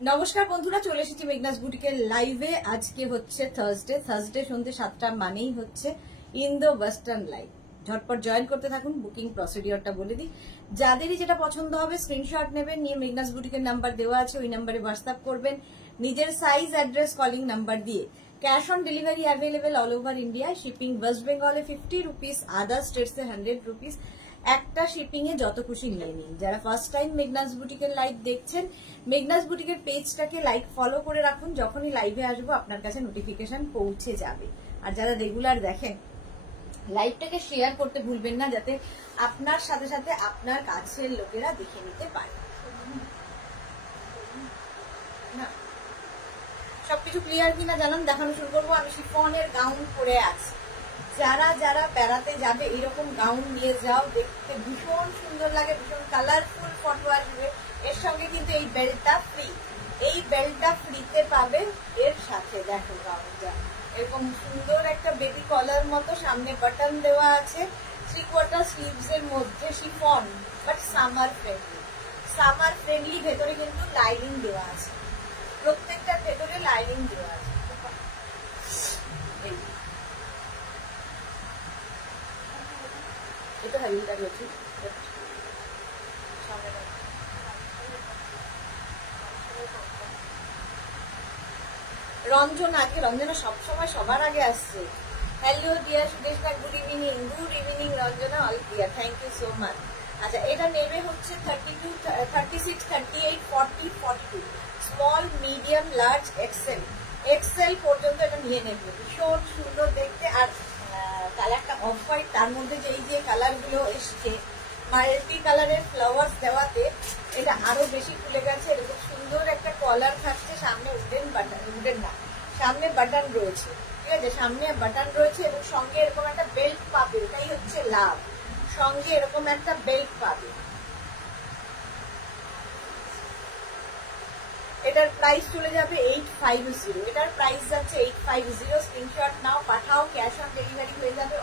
নমস্কার বন্ধুরা, চলে এসেছি মেঘনাস বুটিকের লাইভে। আজকে হচ্ছে থার্সডে সন্ধ্যে 7টা মানেই হচ্ছে ইন্দো ওয়েস্টার্ন লাইভ। ঝটপট জয়েন করতে থাকুন। বুকিং প্রসিডিওরটা বলে দিই, যাদেরই যেটা পছন্দ হবে স্ক্রিনশট নেবেন, নিয়ে মেঘনাস বুটিকের নাম্বার দেওয়া আছে, ওই নাম্বারে হোয়াটসঅ্যাপ করবেন নিজের সাইজ, অ্যাড্রেস, কলিং নাম্বার দিয়ে। Cash on delivery available all over India. Shipping West বেঙ্গলে 50 রুপিস, আদার স্টেটসে 100 রুপিস। একটা শিপিং এ যত খুশি নিয়ে নিন। যারা ফার্স্ট টাইম মেঘনাস বুটিকের লাইভ দেখছেন, মেঘনাস বুটিকের পেজটাকে লাইক ফলো করে রাখুন, যখনই লাইভে আসবো আপনার কাছে নোটিফিকেশন পৌঁছে যাবে। আর যারা রেগুলার দেখেন, লাইভটাকে শেয়ার করতে ভুলবেন না, যাতে আপনার সাথে সাথে আপনার কাছের লোকেরা দেখে নিতে পারে। না সবকিছু ক্লিয়ার কিনা জানান, দেখানো শুরু করবো। আমি শিফনের গাউন পরে আছি। যারা যারা বেড়াতে যাবে এরকম গাউন নিয়ে যাও, দেখতে ভীষণ সুন্দর লাগে, ভীষণ কালারফুল ফটো আসবে। এর সঙ্গে কিন্তু এই বেল্টটা ফ্রি, এই বেল্টটা ফ্রিতে পাবেন। এর সাথে দেখো গাউনটা এরকম সুন্দর একটা বেবি কলার মতো, সামনে বাটন দেওয়া আছে, 3/4 স্লিভস এর মধ্যে শিফন, বাট সামার ফ্রেন্ডলি। ভেতরে কিন্তু লাইনিং দেওয়া আছে, প্রত্যেকটার ভেতরে লাইনিং দেওয়া আছে। এটা হালকা রয়েছে। রঞ্জন আগে, রঞ্জনা সবসময় সবার আগে আসছে। Hello dear Sudeshna, good evening Ranjana, all clear, thank you so much. আচ্ছা, এটা নেবে হচ্ছে 32, 36, 38, 40, 42, স্মল, মিডিয়াম, লার্জ, এক্সেল পর্যন্ত এটা নিয়ে নেবে। ভীষণ সুন্দর দেখতে। আর কালারটা অফ হোয়াইট, তার মধ্যে যে এই যে কালার গুলো এসছে মাল্টি কালারের ফ্লাওয়ার্স দেওয়াতে এটা আরো বেশি ফুলে গেছে। এরকম সুন্দর একটা কলার থাকছে, সামনে সামনে বাটন রয়েছে, ঠিক আছে, সামনে বাটন রয়েছে এবং সঙ্গে এরকম একটা বেল্ট পাবে। এটাই হচ্ছে লাভ, সঙ্গে এরকম একটা বেল্ট পাবে। এটার প্রাইস চলে যাবে 850। এটার প্রাইস যাচ্ছে 850। স্ক্রিনশট নাও, পাঠাও। ক্যাশ অন ডেলিভারি হয়ে যাবে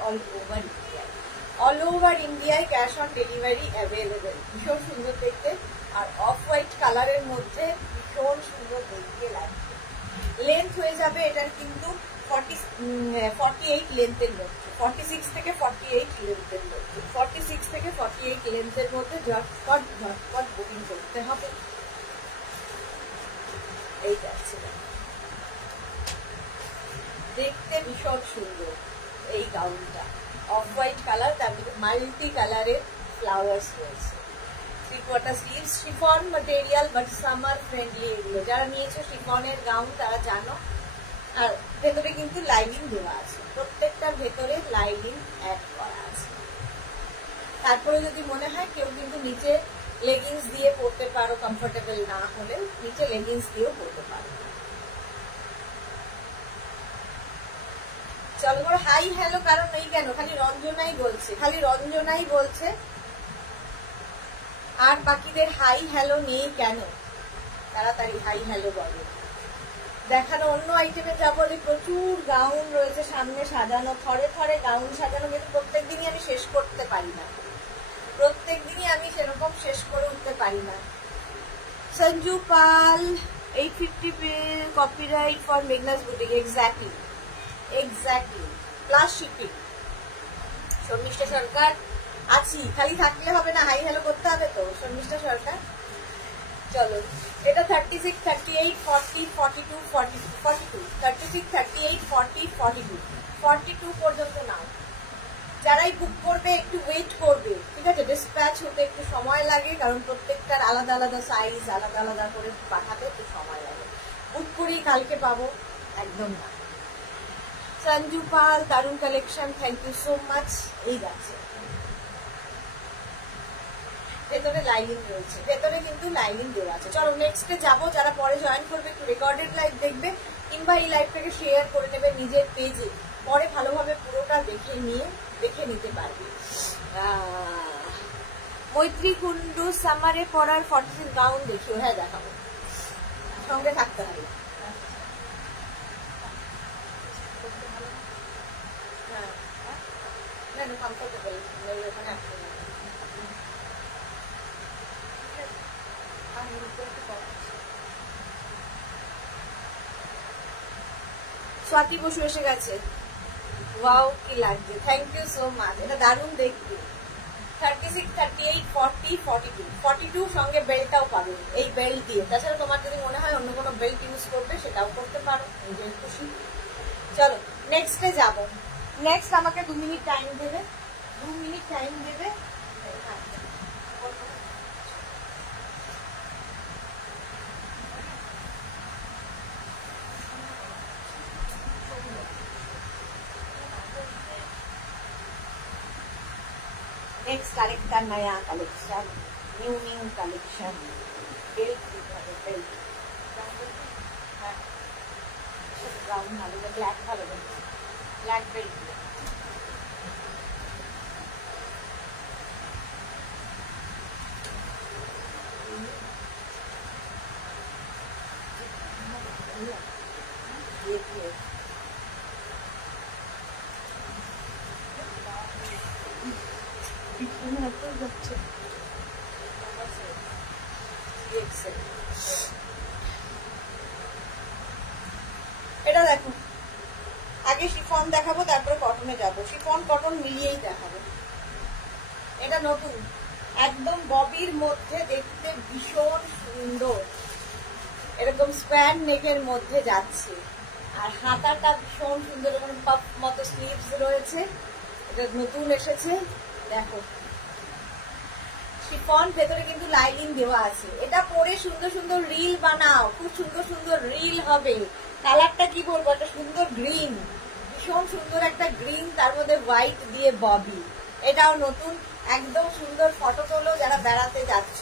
অল ওভার ইন্ডিয়ায় ক্যাশ অন ডেলিভারি অ্যাভেলেবেল। ভীষণ সুন্দর দেখতে, আর অফ হোয়াইট কালারের মধ্যে ভীষণ সুন্দর দেখতে লাগবে। লেন্থ হয়ে যাবে এটার কিন্তু 48 লেন্থের মধ্যে, 46 থেকে 48 লেন্থের মধ্যে, 46 থেকে 48 লেন্থের মধ্যে। ঝটপট বুকিং করতে হবে। এই যাচ্ছে, দেখতে ভীষণ সুন্দর এই গাউনটা, অফ হোয়াইট কালার, তার মধ্যে মাল্টি কালারের ফ্লাওয়ার্স রয়েছে। 3/4 sleeves, chiffon material, but summer friendly. এগুলো যারা নিয়েছো শিফনের গাউন তারা জানো। আর ভেতরে কিন্তু লাইনিং দেওয়া আছে, প্রত্যেকটার ভেতরে লাইনিং অ্যাড করা আছে। তারপরে যদি মনে হয় কেউ কিন্তু নিচে লেগিংস দিয়ে পরতে পারো, কমফোর্টেবল না হলে নিচে লেগিংস দিয়েও পরতে পারো। চলো বড় হাই হ্যালো, কারণ নেই কেন, খালি রঞ্জনাই বলছে, আর বাকিদের হাই হ্যালো নেই কেন? তাড়াতাড়ি হাই হ্যালো বলো। দেখানো অন্য আইটেমে যাবো। প্রচুর গাউন রয়েছে সামনে সাজানো, থরে গাউন সাজানো, কিন্তু প্রত্যেকদিনই আমি শেষ করতে পারি না, সেরকম শেষ করে উঠতে পারি না। Sanju Pal, 850 copyright for Meghna's boutique. Exactly plus shipping. Sharmistha Sarkar আছি, খালি থাকলে হবে না, হাই হ্যালো করতে হবে তো। শর্মিষ্ঠা সরকার, চলো। এটা 36, 38, 40, 42, 42, 36, 38, 40, 42, 42 পর্যন্ত নাও। যারাই বুক করবে একটু ওয়েট করবে, ঠিক আছে, ডিসপ্যাচ হতে একটু সময় লাগে, কারণ প্রত্যেকটার আলাদা আলাদা সাইজ, আলাদা আলাদা করে পাঠাতে একটু সময় লাগে। বুক করেই কালকে পাবো একদম না। সঞ্জু পাল, দারুণ collection, thank you so much. এই যাচ্ছে, ভেতরে লাইনিং রয়েছে, ভেতরে কিন্তু লাইনিং দেওয়া আছে। চলো নেক্সটে যাবো। যারা পরে জয়েন করবে একটু রেকর্ডেড লাইভ দেখবে, কিংবা এই লাইভটাকে শেয়ার করে নেবে নিজের পেজে, পরে ভালোভাবে পুরোটা দেখে নিতে পারবে। মৈত্রী কুন্ডু, সামারে পরার 46 গাউন দেখিও। হ্যাঁ দেখাবো, সঙ্গে থাকতে হবে। হ্যাঁ কমফোর্টেবল, ওখানে স্বাতি বসু এসে গেছে। ওয়াও কি লাগছে, থ্যাংক ইউ সো মাচ, এটা দারুণ দেখতে। 36, 38, 40, 42, 42 সঙ্গে বেল্টটাও পাবে এই বেল্ট দিয়ে। তাছাড়া তোমার যদি মনে হয় অন্য কোনো বেল্ট ইউজ করবে সেটাও করতে পারো, নিজের খুশি। চলো নেক্সটে যাব। নেক্সট আমাকে 2 মিনিট টাইম দেবে, 2 মিনিট টাইম দেবে। नेक्स्ट आरेकटा नया collection, new collection, belt belt brown भालो, ब्लैक भालो, ब्लैक बेल्ट। এটা দেখো, আগে শিফন দেখাবো তারপরে কটনে যাব। শিফন কটন মিলিয়েই দেখাবো। এটা নতুন, একদম ববির মধ্যে দেখতে ভীষণ সুন্দর, এরকম স্প্যান নেকের মধ্যে যাচ্ছে। আর হাতাটা ভীষণ সুন্দর, এরকম পাফ মতো স্লিভস রয়েছে। এটা নতুন এসেছে, দেখো শিফন, ভেতরে কিন্তু লাইনিং দেওয়া আছে। এটা পরে সুন্দর সুন্দর রিল বানাও, খুব সুন্দর সুন্দর রিল হবে। কালারটা কি বলবো, একটা সুন্দর গ্রিন, ভীষণ সুন্দর একটা গ্রিন, তার মধ্যে হোয়াইট দিয়ে ববি। এটাও নতুন, একদম সুন্দর ফটো তোলো যারা বেড়াতে যাচ্ছ।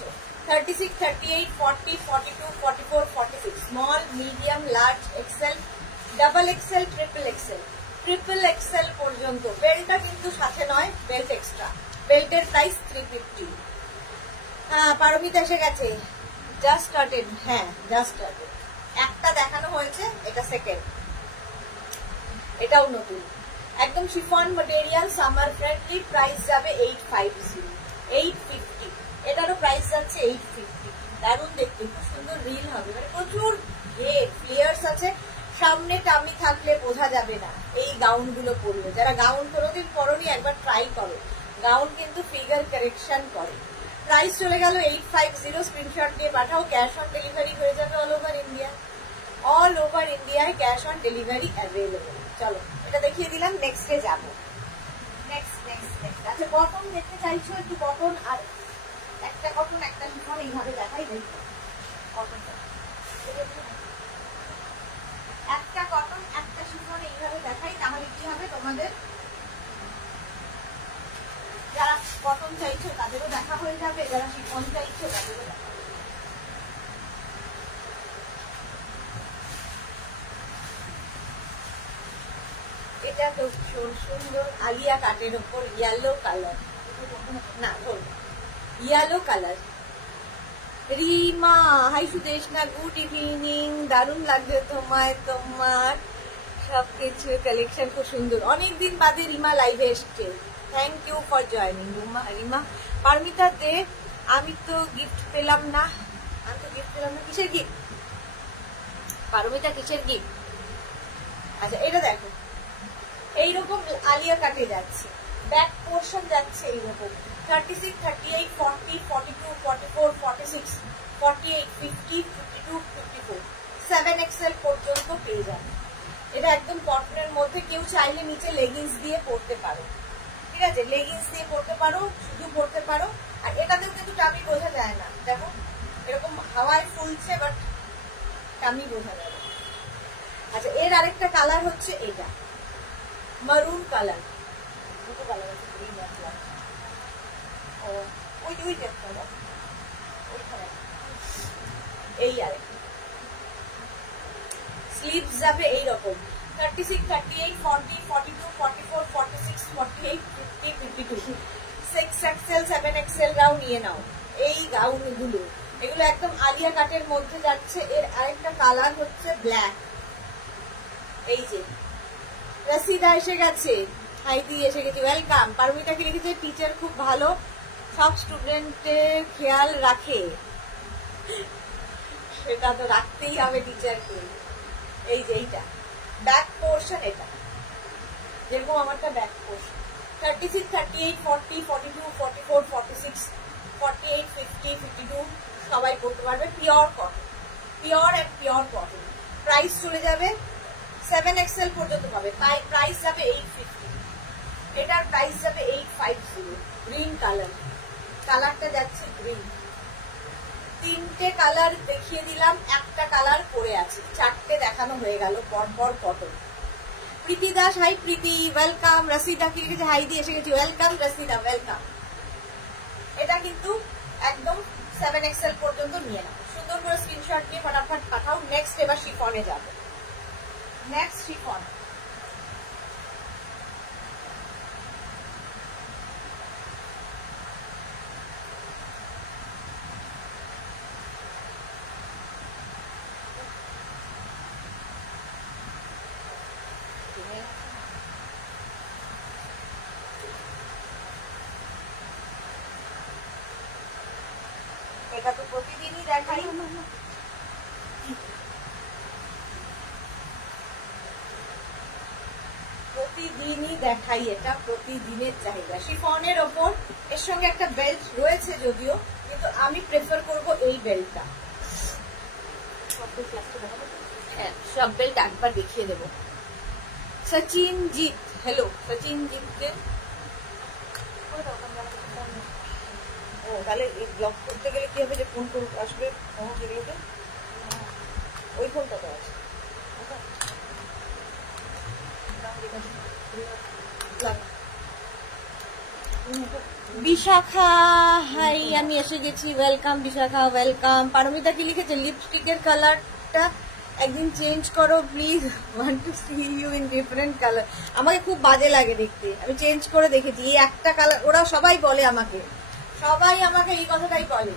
36, 38, 40, 42, 44, 46, small, medium, large, XL, double XL, triple XL, triple XL পর্যন্ত। বেল্টটা কিন্তু সাথে নয়, বেল্ট এক্সট্রা। বেল্টের প্রাইস 350। হ্যাঁ পারমিতা এসে গেছে। জাস্ট স্টার্টেড, হ্যাঁ জাস্ট স্টার্টেড। একটা দেখানো হয়েছে, এটা সেকেন্ড। এটাও নতুন, একদম chiffon material, summer friendly. Price যাবে 850, 850। এটারও প্রাইস যাচ্ছে 850। দারুণ দেখতে, খুব সুন্দর রিল হবে, মানে প্রচুর ফ্লেয়ার্স আছে। সামনে টামি থাকলে বোঝা যাবে না এই গাউন গুলো পরলে। যারা গাউন কোনোদিন পরনি একবার ট্রাই করো, গাউন কিন্তু ফিগার কারেকশন করে। প্রাইস চলে গেল 850। স্ক্রিনশট দিয়ে পাঠাও, ক্যাশ অন ডেলিভারি হয়ে যাবে all over India. All over ইন্ডিয়ায় ক্যাশ অন ডেলিভারি অ্যাভেলেবল। চলো এটা দেখিয়ে দিলাম, নেক্সটে যাবো। নেক্সট নেক্সট নেক্সট আচ্ছা, কটন দেখতে চাইছো একটু কটন, আর একটা কটন একটা শিফন এইভাবে দেখাই। দেখো কটনটা, একটা কটন একটা শিফন এইভাবে দেখাই, তাহলে কি হবে তোমাদের যারা কটন চাইছো তাদেরও দেখা হয়ে যাবে, যারা শিফন চাইছো তাদেরও দেখা। এটা তো সুন্দর আলিয়া কাটের উপর ইয়েলো কালার, না yellow colour. Rima hi Sudeshna, good evening. দারুণ লাগছে তোমায়, তোমার সবকিছু কালেকশন খুব সুন্দর। অনেকদিন বাদে রিমা লাইভে এসছে, thank you for joining. Rima Paramita De, আমি তো গিফট পেলাম না। আমি তো গিফট পেলাম না, কিসের গিফট পারমিতা, কিসের গিফট? আচ্ছা এটা দেখো, এইরকম আলিয়া কাটে যাচ্ছে, ব্যাক পোর্শন যাচ্ছে এইরকম। 36, 38, 40, 42, 44, 46, 48, 50, 52, 54, 7XL পর্যন্ত পেয়ে যাবে। এটা একদম কটনের মধ্যে। কেউ চাইলে নিচে লেগিংস দিয়ে পরতে পারো, ঠিক আছে, লেগিংস দিয়ে পরতে পারো, শুধু পরতে পারো। আর এটাতেও কিন্তু টামি বোঝা যায় না, দেখো এরকম হাওয়ায় ফুলছে, বাট টামি বোঝা যাবে। আচ্ছা এর আরেকটা কালার হচ্ছে এটা মারুন কালার, দুটো কালার আছে, গ্রিন আর ব্ল্যাক। ও ওই দেখো ওইখানে, এই আরেকটা স্লিভস যাবে এইরকম। 36, 38, 40, 42, 44, 46, 48, 50, 52, 6XL, 7XL রাও নিয়ে নাও এই গাউনগুলো। এগুলো একদম আলিয়া কাটের মধ্যে যাচ্ছে। এর আরেকটা কালার হচ্ছে ব্ল্যাক। এই যে রসিদা এসে গেছে, হাইদি এসে গেছে, ওয়েলকাম। পারমিতাকে লিখেছে টিচার খুব ভালো, সব স্টুডেন্টের খেয়াল রাখে। সেটা তো রাখতেই হবে টিচারকে। এই যে এইটা ব্যাক পোর্শন এটা, যেরকম আমারটা ব্যাক পোর্শন। 36, 38, 40, 42, 44, 46, 48, 50, 52 সবাই করতে পারবে। Pure cotton, pure and pure cotton. Price চলে যাবে 7XL পর্যন্ত পাবে, তাই প্রাইস যাবে 850। এটার প্রাইস যাবে 850। গ্রিন কালার, কালারটা যাচ্ছে গ্রিন। তিনটে কালার দেখিয়ে দিলাম, একটা কালার পরে আছে, চারটে দেখানো হয়ে গেল পরপর কটন। প্রীতি দাস, হাই প্রীতি, ওয়েলকাম। রসিদা কি লিখেছে, হাই দিয়ে এসে গেছি, ওয়েলকাম রসিদা, ওয়েলকাম। এটা কিন্তু একদম 7XL পর্যন্ত নিয়ে নাও, সুন্দর করে স্ক্রিনশট নিয়ে ফটাফট পাঠাও। নেক্সট এবার শিফনে যাবে, নেক্সট শিফন। এটা তো প্রতিদিনই দেখাই, প্রতিদিনই দেখাই, এটা প্রতিদিনের চাহিদা। শিফনের ওপর এর সঙ্গে একটা বেল্ট রয়েছে যদিও, কিন্তু আমি প্রেফার করব এই বেল্টটা। হ্যাঁ, সব বেল্ট একবার দেখিয়ে দেবো। সচিন জিৎ, হ্যালো সচিন জিৎ। ও তাহলে ব্লক করতে গেলে কি হবে, যে ফোন আসবে যেগুলোতে, ওই ফোনটা তো আছে। বিশাখা, হাই, আমি এসে গেছি, ওয়েলকাম বিশাখা, ওয়েলকাম। পারমিতা কি লিখেছে, লিপস্টিকের কালারটা একদিন চেঞ্জ করো please, want to see you in different colour. আমাকে খুব বাজে লাগে দেখতে, আমি চেঞ্জ করে দেখেছি। এই একটা কালার, ওরা সবাই বলে আমাকে, সবাই আমাকে এই কথাটাই বলে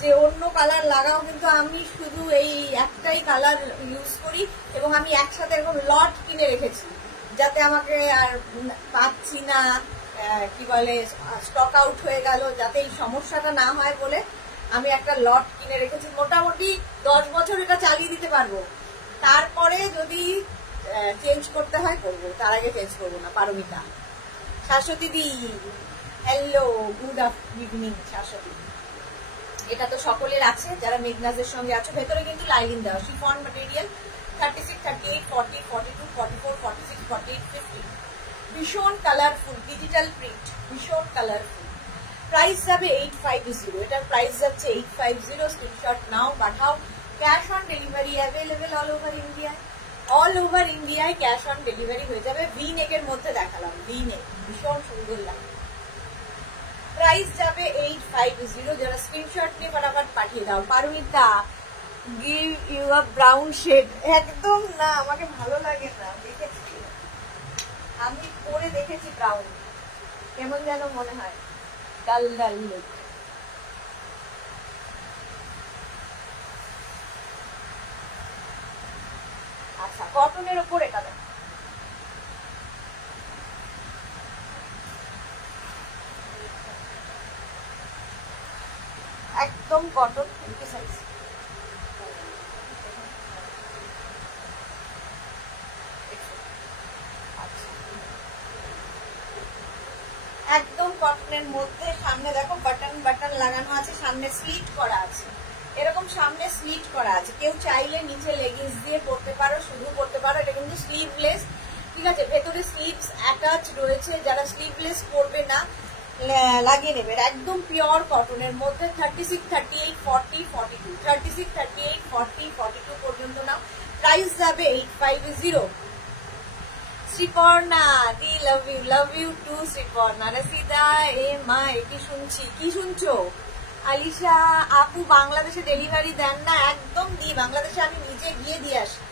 যে অন্য কালার লাগাও, কিন্তু আমি শুধু এই একটাই কালার ইউজ করি, এবং আমি একসাথে এরকম লট কিনে রেখেছি, যাতে আমাকে আর পাচ্ছি না, কি বলে স্টক আউট হয়ে গেল, যাতে এই সমস্যাটা না হয় বলে আমি একটা লট কিনে রেখেছি। মোটামুটি 10 বছর এটা চালিয়ে দিতে পারবো, তারপরে যদি চেঞ্জ করতে হয় করবো, তার আগে চেঞ্জ করবো না। পারমিতা, শাশ্বতী দি, হ্যালো, গুড ইভিনিং শাশ্বতী। এটা তো সকলের আছে যারা মেঘনাজের সঙ্গে আছো। ভেতরে কিন্তু লাইলিন দেওয়া, শিফন ম্যাটেরিয়াল। 36, 38, 40, 42, 44, 46, 48, 50। ভীষণ কালারফুল, ডিজিটাল প্রিন্ট, ভীষণ কালারফুল। প্রাইস যাবে 850, এটার প্রাইস যাচ্ছে 850। স্ক্রিনশট নাও, পাঠাও। Cash on delivery available all over ইন্ডিয়ায়, অল ওভার ইন্ডিয়ায় ক্যাশ অন ডেলিভারি হয়ে যাবে। ভি নেকের মধ্যে দেখালাম, ভি নেক ভীষণ সুন্দর লাগে। প্রাইস যাবে 850। যারা স্ক্রিনশট নিয়ে ফটাফট পাঠিয়ে দাও। Paromita, give you a brown shade. একদম না, আমাকে ভালো লাগে না, দেখেছি আমি পরে দেখেছি ব্রাউন, কেমন যেন মনে হয়, ডাল ডাল লুক। আচ্ছা, কটনের ওপর এটা দেখ, একদম কটন, সাইজ একদম কটনের মধ্যে। সামনে দেখো বাটন বাটন লাগানো আছে, সামনে স্লিট করা আছে, এরকম সামনে স্লিট করা আছে। কেউ চাইলে নিচে লেগিংস দিয়ে পরতে পারো, শুধু পরতে পারো। এটা কিন্তু স্লিভলেস, ঠিক আছে, ভেতরে স্লিভস অ্যাটাচ রয়েছে। যারা স্লিভলেস পরবে না লাগিয়ে নেবে। একদম পিওর কটনের মধ্যে। 36, 38, 40, 42, 36, 38, 40, 42 পর্যন্ত নাও। প্রাইস যাবে 850। শ্রীপর্ণা দি, লাভ ইউ টু শ্রীপর্ণা। রসিদা, এ মা, কি শুনছি, কি শুনছো? আলিশা আপু, বাংলাদেশে ডেলিভারি দেন না? একদম দিই, বাংলাদেশে আমি নিজে গিয়ে দিয়ে আসি।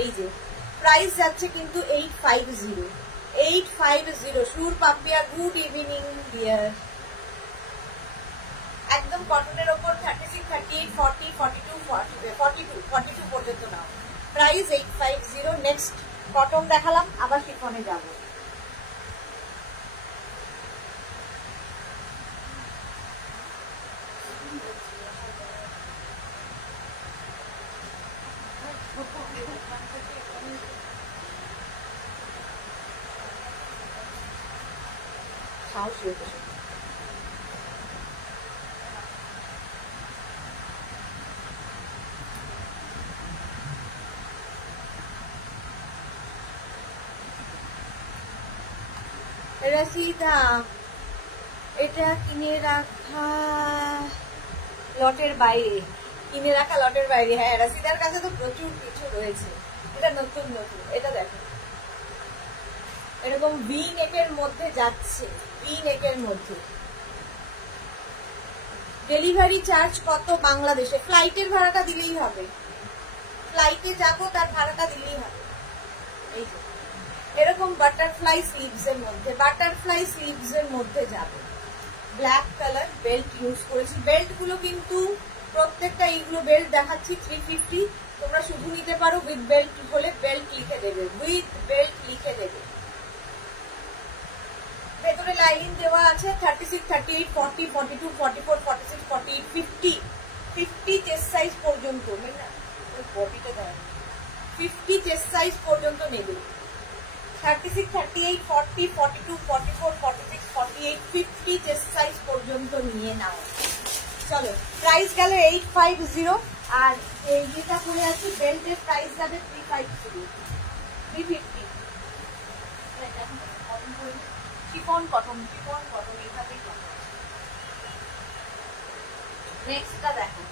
এই যে প্রাইস যাচ্ছে কিন্তু 850, 850। সুর পাপিয়া, গুড ইভিনিং ডিয়ার। একদম কটনের ওপর। 36, 38, 40, 42, 42 পর্যন্ত নাও। প্রাইস 850। নেক্সট কটন দেখালাম, আবার শিফনে যাব। সাহসী হতে শেখো। রসিদা এটা কিনে রাখা লটের বাইরে, কিনে রাখা লটের বাইরে। হ্যাঁ, রসিদার কাছে তো প্রচুর কিছু রয়েছে। এটা নতুন নতুন, এটা দেখো এরকম ভি নেকের মধ্যে যাচ্ছে, ভি নেকের মধ্যে। ডেলিভারি চার্জ কত বাংলাদেশে? ফ্লাইটের ভাড়াটা দিলেই হবে, ফ্লাইটে যাবো তার ভাড়াটা দিলেই হবে। এই যে এরকম বাটারফ্লাই স্লিভস এর মধ্যে, বাটারফ্লাই স্লিভস এর মধ্যে যাবে। ব্ল্যাক কালার বেল্ট ইউজ করেছি। বেল্ট গুলো কিন্তু প্রত্যেকটা এইগুলো বেল্ট দেখাচ্ছি 350। তোমরা শুধু নিতে পারো, উইথ বেল্ট হলে বেল্ট লিখে দেবে, উইথ বেল্ট লিখে দেবে। ভেতরে লাইনিং দেওয়া আছে 36, 38, 40, 42, 44, 46, 48, 50 50 চেস্ট সাইজ পর্যন্ত। বডিটা দেয় 50 চেস্ট সাইজ পর্যন্ত নেবে। 36, 38, 40, 42, 44, 46, 48, 50 চেস্ট সাইজ পর্যন্ত নিয়ে নাও। চলো, প্রাইস গেল 850। আর এই যেটা পরে আছে বেল্টের প্রাইস যাবে 350, 350। শিফন কটন, শিফন কটন এইভাবেই কটন। নেক্সটটা দেখো,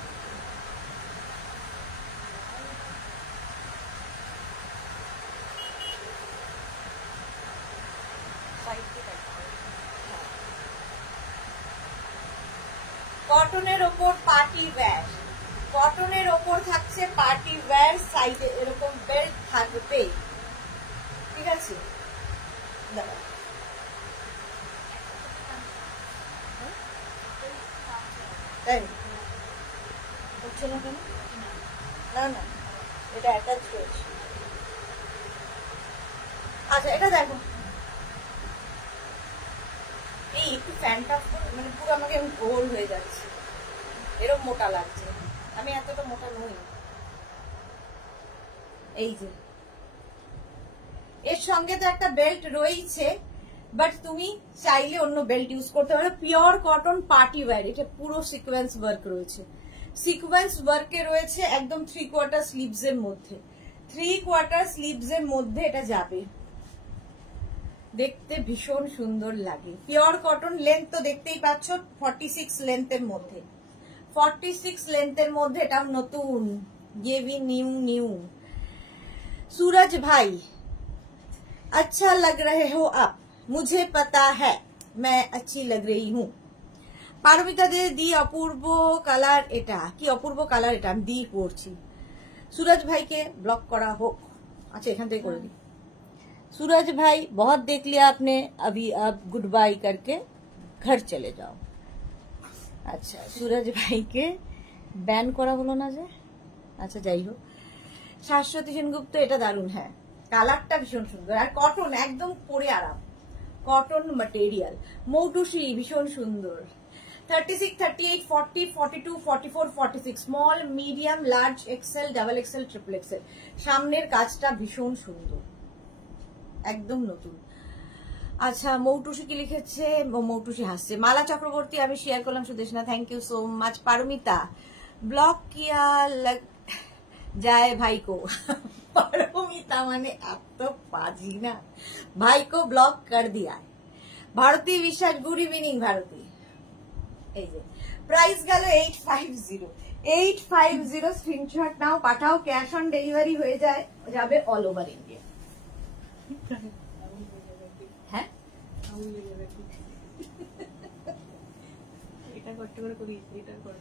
কটনের ওপর পার্টি ওয়্যার, কটনের ওপর থাকছে পার্টি ওয়্যার। সাইডে এরকম বেল্ট থাকবে, ঠিক আছে? দেখো হচ্ছে না কেন? না না, এটা অ্যাটাচ রয়েছে। আচ্ছা, এটা দেখো, এই একটু ফ্যানটা মানে পুরো আমাকে গোল হয়ে যাচ্ছে, এরকম মোটা লাগছে। আমি এতটা মোটা নই। এই যে এর সঙ্গে তো একটা বেল্ট রয়েছে, বাট তুমি চাইলে অন্য বেল্ট ইউজ করতে পারো। পিওর কটন পার্টি ওয়্যার, এটা পুরো সিকোয়েন্স ওয়ার্ক রয়েছে, সিকোয়েন্স ওয়ার্কে রয়েছে একদম 3/4 স্লিভস এর মধ্যে, 3/4 স্লিভস এর মধ্যে এটা যাবে। দেখতে ভীষণ সুন্দর লাগে। পিওর কটন, লেন্থ তো দেখতেই পাচ্ছ 46 লেন্থের মধ্যে, 46 লেন্থের মধ্যে। এটাও নতুন, ये भी न्यू। सूरज भाई अच्छा लग रहे हो आप, मुझे पता है मैं अच्छी लग रही हूँ। পারমিতা দি অপূর্ব কালার, এটা কি অপূর্ব কালার, এটা আমি দি পড়ছি। सूरज भाई के ब्लॉक करा हो। अच्छा, এখান থেকে করে দিই। सूरज भाई बहुत देख लिया आपने, अभी अब गुड बाय करके घर चले जाओ। अच्छा, सूरज भाई के बैन करा হলো না যে। আচ্ছা, যাই হোক। শাশ্বতী সেনগুপ্ত, এটা দারুণ। হ্যাঁ, কালারটা ভীষণ সুন্দর, আর কটন একদম পরে আরাম, কটন ম্যাটেরিয়াল। মৌটুসি ভীষণ সুন্দর। 36, 38, 40, 42, 44, 46, small, medium, large, XL, double XL, triple XL. সামনের কাজটা ভীষণ সুন্দর, একদম নতুন। আচ্ছা, মৌটুসি কি লিখেছে? মৌটুসি হাসছে। মালা চক্রবর্তী, আমি শেয়ার করলাম Sudeshna, thank you so much. Paromita, block কিয়া যায় ভাইকো। পারমিতা মানে এত পাজি না, ভাইকো ব্লক কর দিয়া। ভারতী বিশ্বাস, গুড ইভিনিং ভারতী। এই যে প্রাইস গেল 850, 850। স্ক্রিনশট নাও, পাঠাও, ক্যাশ অন ডেলিভারি হয়ে যায়, যাবে অল ওভার ইন্ডিয়া। হ্যাঁ, এটা করতে করে করি, এটা করে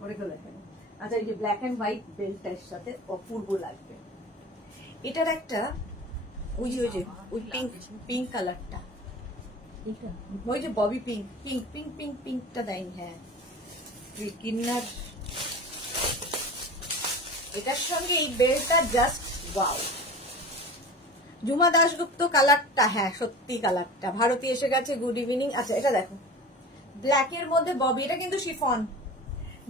করে দেখেন। আচ্ছা, এই যে ব্ল্যাক এন্ড হোয়াইট বেল্টের সাথে অপূর্ব লাগবে। এটার একটা ওই যে ওই পিঙ্ক কালারটা, ওই যে ববি পিঙ্কটা দেয়নি। হ্যাঁ, কিন্নার, এটার সঙ্গে এই বেল্টটা জাস্ট ওয়াও। জুমা দাশগুপ্ত, কালারটা, হ্যাঁ সত্যি কালারটা। ভারতী এসে গেছে, গুড ইভিনিং। আচ্ছা, এটা দেখো, ব্ল্যাকের মধ্যে ববি। এটা কিন্তু শিফন,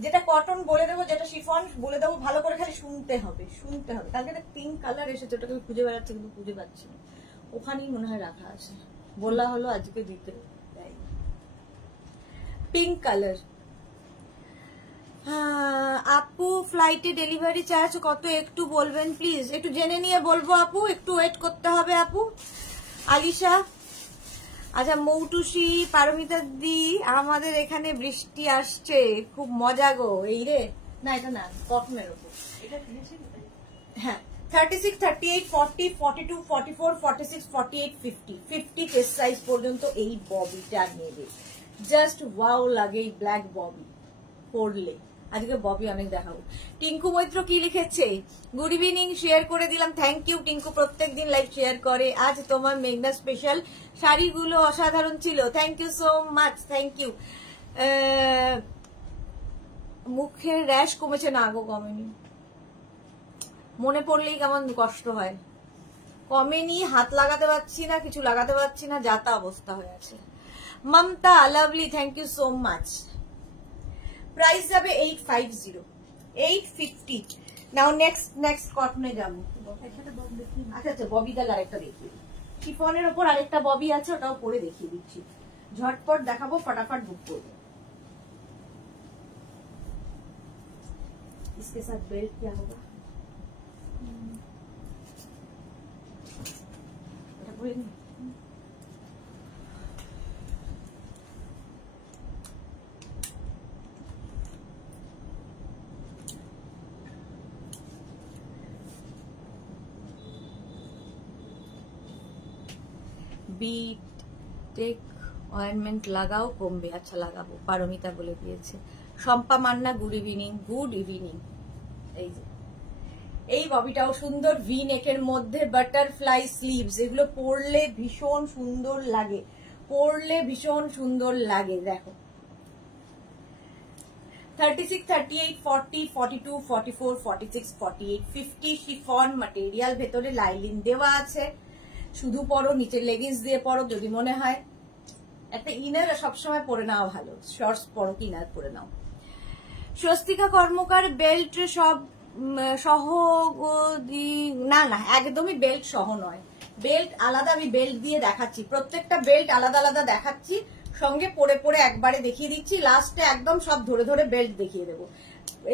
যেটা কটন বলে দেবো, যেটা শিফন বলে দেবো, ভালো করে খালি শুনতে হবে, শুনতে হবে। কালকে একটা পিঙ্ক কালার এসেছে, ওটাকে খুঁজে বেড়াচ্ছে কিন্তু খুঁজে পাচ্ছি না, ওখানেই মনে হয় রাখা আছে। বলা হলো আজকে দিতে, তাই পিঙ্ক কালার। আপু ফ্লাইটে ডেলিভারি চার্জ কত একটু বলবেন প্লিজ? একটু জেনে নিয়ে বলবো আপু, একটু ওয়েট করতে হবে আপু। আলিশা, আচ্ছা মৌটুসি, পারমিতা দি, আমাদের এখানে বৃষ্টি আসছে, খুব মজা গো। এই রে, না এটা না, কটনের উপর এটা কিনেছেন। হ্যাঁ 36, 38, 40, 42, 44, 46, 48, 50 50 চেস্ট সাইজ পর্যন্ত এই ববিটা নেবে। জাস্ট ওয়াও লাগে এই ব্ল্যাক ববি পরলে। আজকে ববি অনেক দেখাবো। টিঙ্কু মৈত্র কি লিখেছে? গুড ইভিনিং, শেয়ার করে দিলাম, থ্যাংক ইউ টিঙ্কু, প্রত্যেকদিন লাইভ শেয়ার করে। আজ তোমার মেঘনা স্পেশাল শাড়িগুলো অসাধারণ ছিল, thank you so much, thank you. মুখের র্যাশ কমেছে না গো? কমেনি, মনে পড়লেই কেমন কষ্ট হয়। কমেনি, হাত লাগাতে পারছি না, কিছু লাগাতে পারছি না, যাতা অবস্থা হয়ে আছে। Mamata lovely, thank you so much. Price যাবে 850, 850। নাও নেক্সট কটনে যাবো। আচ্ছা আচ্ছা, ববি তাহলে আরেকটা দেখিয়ে দিই। শিফনের ওপর আরেকটা ববি আছে, ওটাও পরে দেখিয়ে দিচ্ছি। ঝটপট দেখাবো, ফটাফট বুক করবো। इसके साथ बेल्ट क्या होगा? বিট টেক অয়েন্টমেন্ট লাগাও, কমবে। আচ্ছা লাগাবো, পারমিতা বলে দিয়েছে। Shampa Manna, good evening. Good evening. এই যে এই ববিটাও সুন্দর, ভি নেকের মধ্যে বাটারফ্লাই স্লিভস, এগুলো পরলে ভীষণ সুন্দর লাগে, পরলে ভীষণ সুন্দর লাগে। দেখো 36, 38, 40, 42, 44, 46, 48, 50 শিফন ম্যাটেরিয়াল, ভেতরে লাইলিন দেওয়া আছে। শুধু পরো, নিচে লেগিংস দিয়ে পরো যদি মনে হয়। একটা ইনার সবসময় পরে নেওয়া ভালো, শর্টস পরো কি ইনার পরে নাও। স্বস্তিকা কর্মকার, বেল্ট সব সহ? না না, একদমই বেল্ট সহ নয়, বেল্ট আলাদা। আমি বেল্ট দিয়ে দেখাচ্ছি, প্রত্যেকটা বেল্ট আলাদা আলাদা দেখাচ্ছি, সঙ্গে পরে পরে একবারে দেখিয়ে দিচ্ছি। লাস্টে একদম সব ধরে ধরে বেল্ট দেখিয়ে দেবো।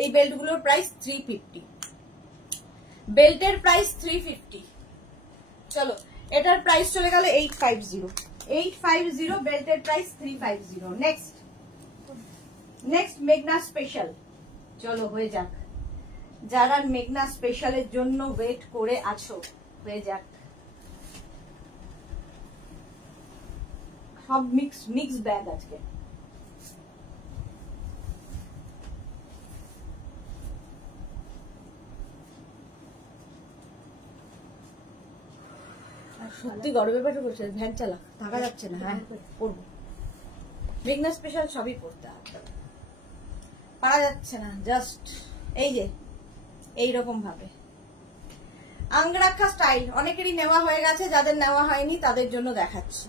এই বেল্টগুলোর প্রাইস 350, বেল্টের প্রাইস 350। চলো, এটার প্রাইস চলে গেল 850, 850, বেল্টের প্রাইস 350। নেক্সট মেঘনা স্পেশাল। চলো হয়ে যাক, যারা মেঘনা স্পেশালের জন্য ওয়েট করে আছো, হয়ে যাক। সব মিক্স ব্যাগ আজকে। সত্যি গরমে পেটে করছে, ভ্যান চালা, থাকা যাচ্ছে না। হ্যাঁ পড়বো, মেঘনা স্পেশাল সবই পড়তে হবে, পারা যাচ্ছে না। জাস্ট এই যে এইরকম ভাবে আঙ্গরাক্ষা স্টাইল অনেকেরই নেওয়া হয়ে গেছে, যাদের নেওয়া হয়নি তাদের জন্য দেখাচ্ছি।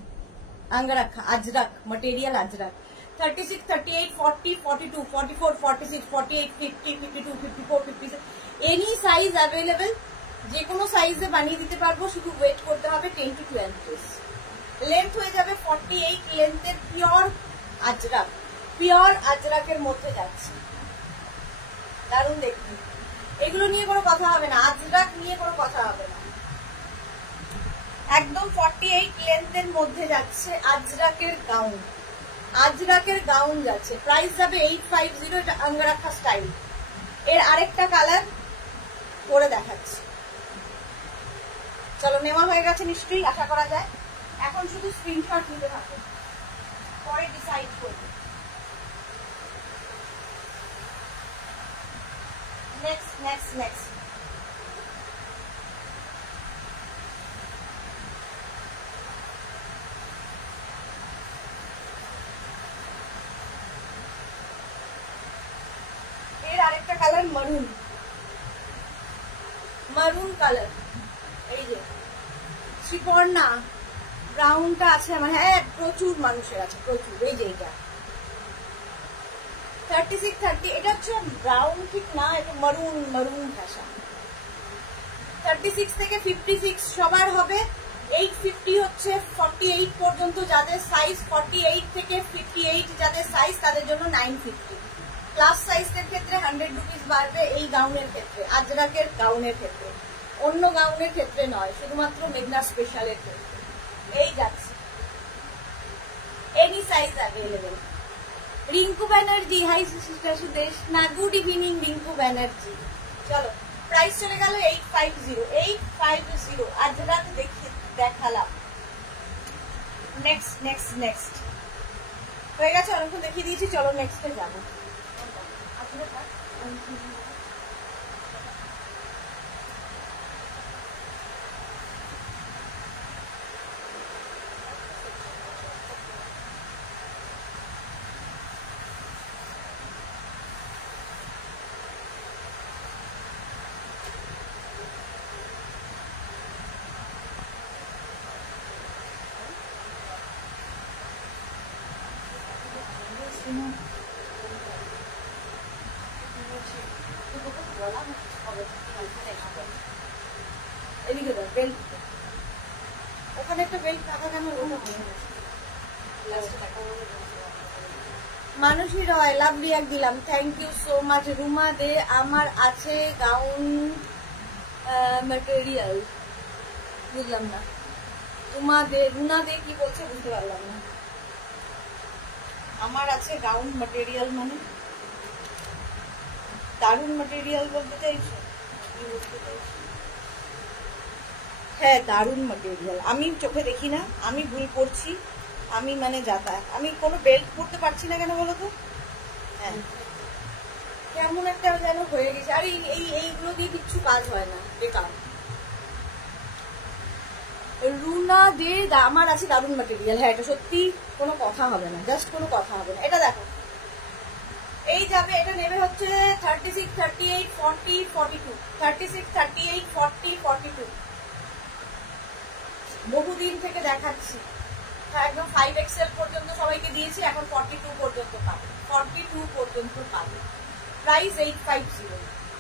আঙ্গরাক্ষা Ajrak material, Ajrak 36, 38, 40, 42, 44, 46, 48, 50, 52, 54, 56, any size available, যে কোনো সাইজে বানিয়ে দিতে পারবো। শুধু ওয়েট করতে হবে 10 to 12 days। লেন্থ হয়ে যাবে 48 লেন্থের পিওর আজরাক, পিওর আজরাকের মধ্যে যাচ্ছে, দারুণ দেখতে। এগুলো নিয়ে কোনো কথা হবে না, আজরাক নিয়ে কোনো কথা হবে না। একদম 48 লেন্থের মধ্যে যাচ্ছে আজরাকের গাউন, আজরাকের গাউন যাচ্ছে। প্রাইস যাবে 850। এটা আঙ্গরাক্ষা স্টাইল। এর আরেকটা কালার পরে দেখাচ্ছি। চলো, নেওয়া হয়ে গেছে নিশ্চয়ই, আশা করা যায়। এখন শুধু স্ক্রিনশট নিতে থাকুন, পরে ডিসাইড করবো। নেক্সট এর আরেকটা কালার মারুন, মারুন কালার। এই যে শিফন না, ব্রাউনটা আছে আমার। হ্যাঁ প্রচুর মানুষের আছে, প্রচুর। এই যে এটা 36, 30, এটা হচ্ছে ব্রাউন ঠিক না, এটা মারুন ভাষা। 36 থেকে 56 সবার হবে। 850 হচ্ছে 48 পর্যন্ত, যাদের সাইজ 48 থেকে 58 যাদের সাইজ তাদের জন্য 950। প্লাস সাইজের ক্ষেত্রে 100 রুপিস বাড়বে এই গাউনের ক্ষেত্রে, আজরাকের গাউনের ক্ষেত্রে, অন্য গাউনের ক্ষেত্রে নয়, শুধুমাত্র মেঘনা স্পেশালের ক্ষেত্রে। এই যাচ্ছে, any size available. Rinku Banerjee, high sister Sudesh না, গুড ইভিনিং রিঙ্কু ব্যানার্জি। চলো প্রাইস চলে গেল 850। 850 আজরাক দেখালাম। নেক্সট নেক্সট নেক্সট হয়ে গেছে, অনেকক্ষণ দেখিয়ে দিয়েছি, চলো নেক্সটে যাবো। এদিকে দাও বেল্ট, ওখানে একটা বেল্ট টাকা কেন? মানুষই রয় লাভ রিয়াক্ট দিলাম, thank you so much. Ruma De, আমার আছে গাউন ম্যাটেরিয়াল, বুঝলাম না। রুমা দে, রুনা দে কি বলছে বুঝতে পারলাম না। আমার আছে গাউন ম্যাটেরিয়াল মানে দারুন ম্যাটেরিয়াল বলতে চাইছো? হ্যাঁ দারুন ম্যাটেরিয়াল, আমি চোখে দেখি না, আমি ভুল করছি, আমি মানে যাতায়াত, আমি কোনো বেল্ট পরতে পারছি না কেন বলো তো? হ্যাঁ কেমন একটা যেন হয়ে গেছে, আর এইগুলো দিয়ে কিচ্ছু কাজ হয় না, বেকার। রুনা দে, আমার আছে দারুন ম্যাটেরিয়াল, হ্যাঁ এটা সত্যি, কোনো কথা হবে না, জাস্ট কোনো কথা হবে না। এটা দেখো, এই যাবে, এটা নেবে হচ্ছে 36, 38, 40, 42, 36, 38, 40, 42। বহুদিন থেকে দেখাচ্ছি, একদম 5XL পর্যন্ত সবাইকে দিয়েছি, এখন 42 পর্যন্ত পাবে, 42 পর্যন্ত পাবে। প্রাইস 850।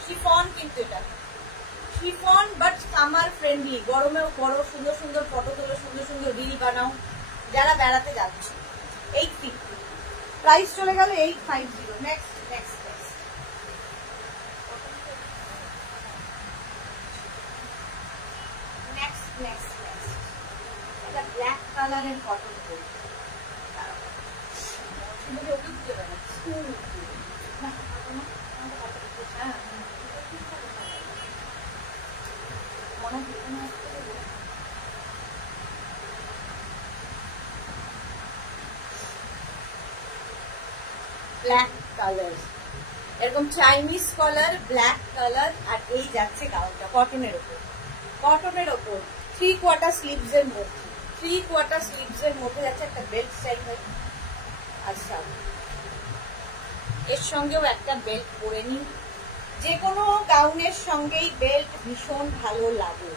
শিফন, কিন্তু এটা শিফন বাট সামার ফ্রেন্ডলি, গরমেও পরো, সুন্দর সুন্দর ফটো তোলো, সুন্দর সুন্দর রিল বানাও যারা বেড়াতে যাচ্ছে। 850 প্রাইস চলে গেল 850। Next next next next next next এটা ব্ল্যাক কালারের কটন বই, ব্ল্যাক কালার, এরকম চাইনিজ কালার, ব্ল্যাক কালার, আর এই যাচ্ছে গাউনটা কটনের ওপর, কটনের ওপর 3 কোয়ার্টার স্লিভস এর মধ্যে, 3 কোয়ার্টার স্লিভস এর মধ্যে যাচ্ছে একটা বেল্ট স্টাইল হয়। আচ্ছা এর সঙ্গেও একটা বেল্ট পরে নিন, যে কোনো গাউনের সঙ্গেই বেল্ট ভীষণ ভালো লাগে,